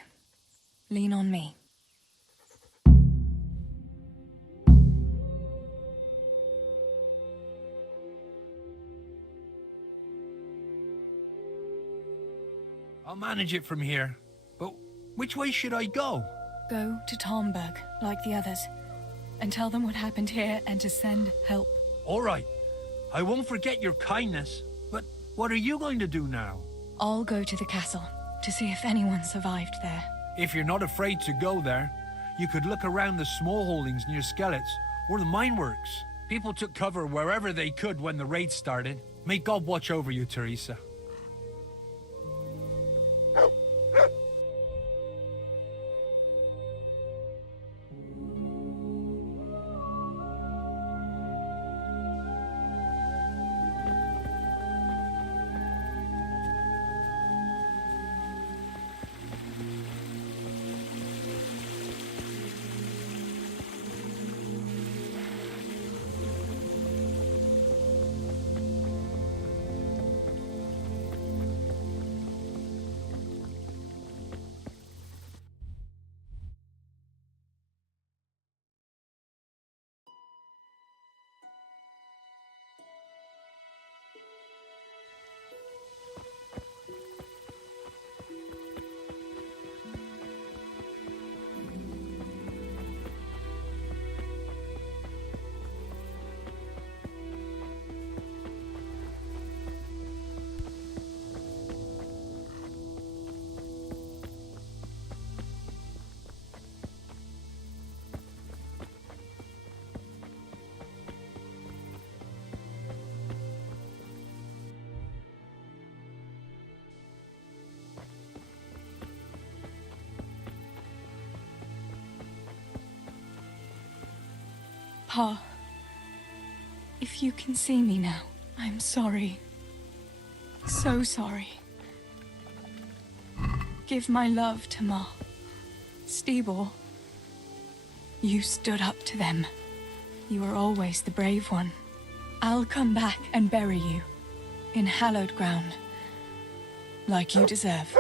Lean on me. I'll manage it from here. But which way should I go? Go to Talmberg, like the others, and tell them what happened here and to send help. All right. I won't forget your kindness. But what are you going to do now? I'll go to the castle to see if anyone survived there. If you're not afraid to go there, you could look around the small holdings near Skellets or the mine works. People took cover wherever they could when the raid started. May God watch over you, Teresa. Pa, if you can see me now, I'm sorry. So sorry. Give my love to Ma. Stibor, you stood up to them. You were always the brave one. I'll come back and bury you in hallowed ground, like you deserve.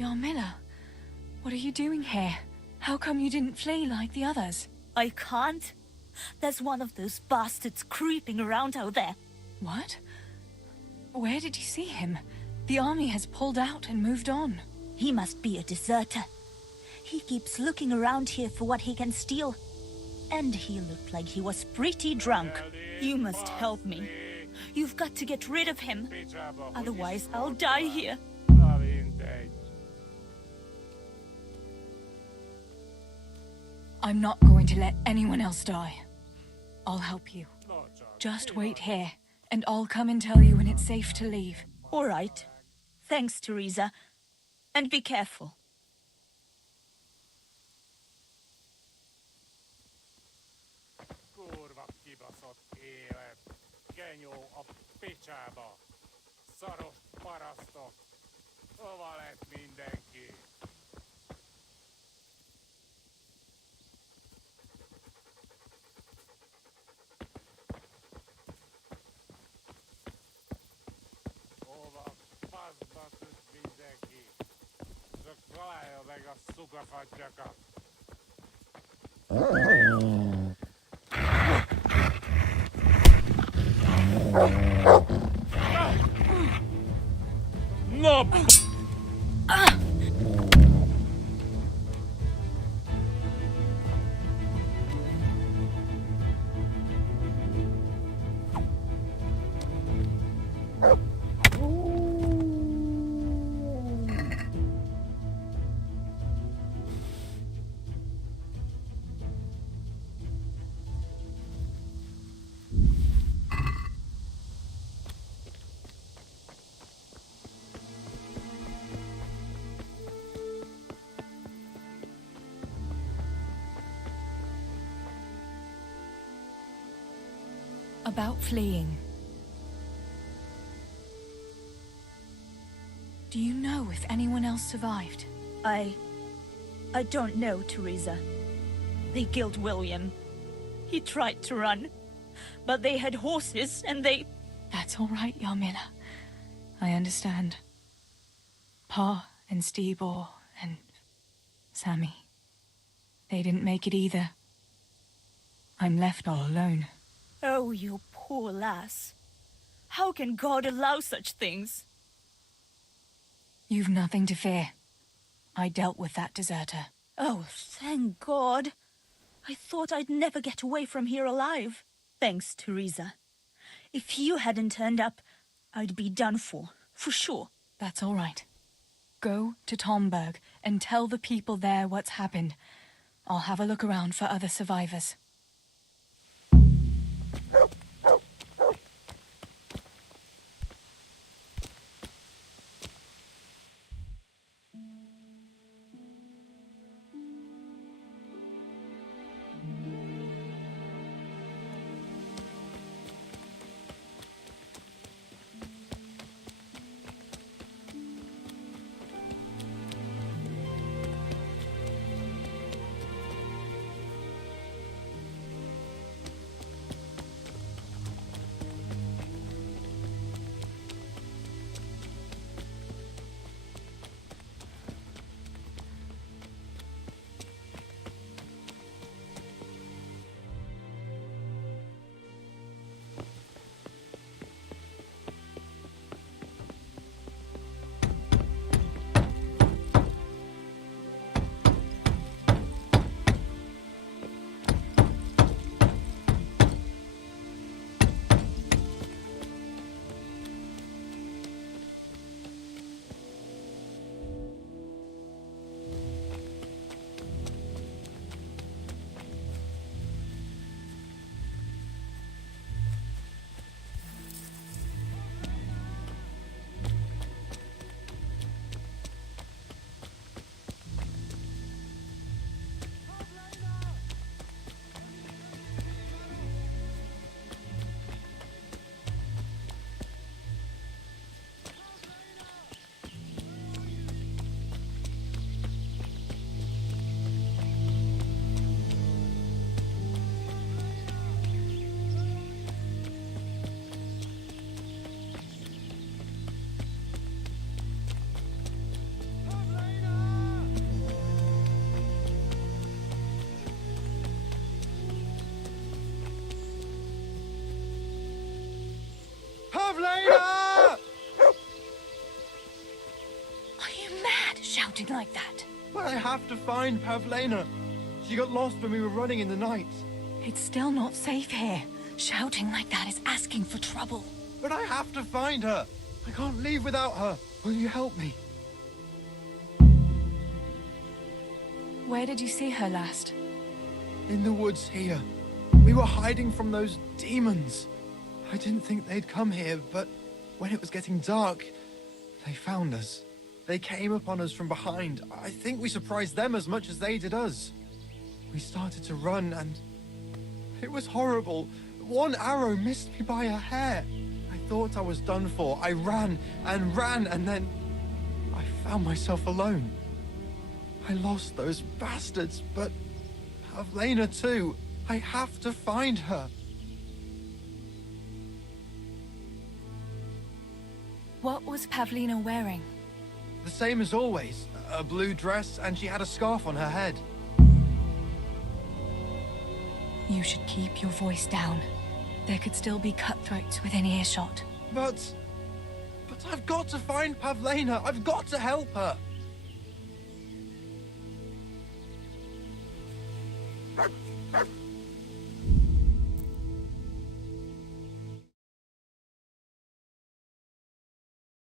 Yarmila, what are you doing here? How come you didn't flee like the others? I can't. There's one of those bastards creeping around out there. What? Where did you see him? The army has pulled out and moved on. He must be a deserter. He keeps looking around here for what he can steal. And he looked like he was pretty drunk. You must help me. You've got to get rid of him. Otherwise, I'll die here. I'm not going to let anyone else die. I'll help you. Just wait here and I'll come and tell you when it's safe to leave. All right. Thanks, Teresa. And be careful. Kurva kibaszott élet. Genyó a picsába. Szaros parasztok. Hova lett mindenki? Hova faszba tűnt mindenki? Csak találja meg a szukafagyakat. No! About fleeing. Do you know if anyone else survived? I don't know, Teresa. They killed William. He tried to run, but they had horses and they... That's all right, Yarmina. I understand. Pa and Stibor and Sammy. They didn't make it either. I'm left all alone. Oh, you poor lass. How can God allow such things? You've nothing to fear. I dealt with that deserter. Oh, thank God. I thought I'd never get away from here alive. Thanks, Teresa. If you hadn't turned up, I'd be done for sure. That's all right. Go to Tomberg and tell the people there what's happened. I'll have a look around for other survivors. Are you mad, shouting like that? But I have to find Pavlena. She got lost when we were running in the night. It's still not safe here. Shouting like that is asking for trouble. But I have to find her. I can't leave without her. Will you help me? Where did you see her last? In the woods here. We were hiding from those demons. I didn't think they'd come here, but when it was getting dark, they found us. They came upon us from behind. I think we surprised them as much as they did us. We started to run, and it was horrible. One arrow missed me by a hair. I thought I was done for. I ran, and then I found myself alone. I lost those bastards, but Pavlena too. I have to find her. What was Pavlina wearing? The same as always. A blue dress, and she had a scarf on her head. You should keep your voice down. There could still be cutthroats within earshot. But I've got to find Pavlena. I've got to help her.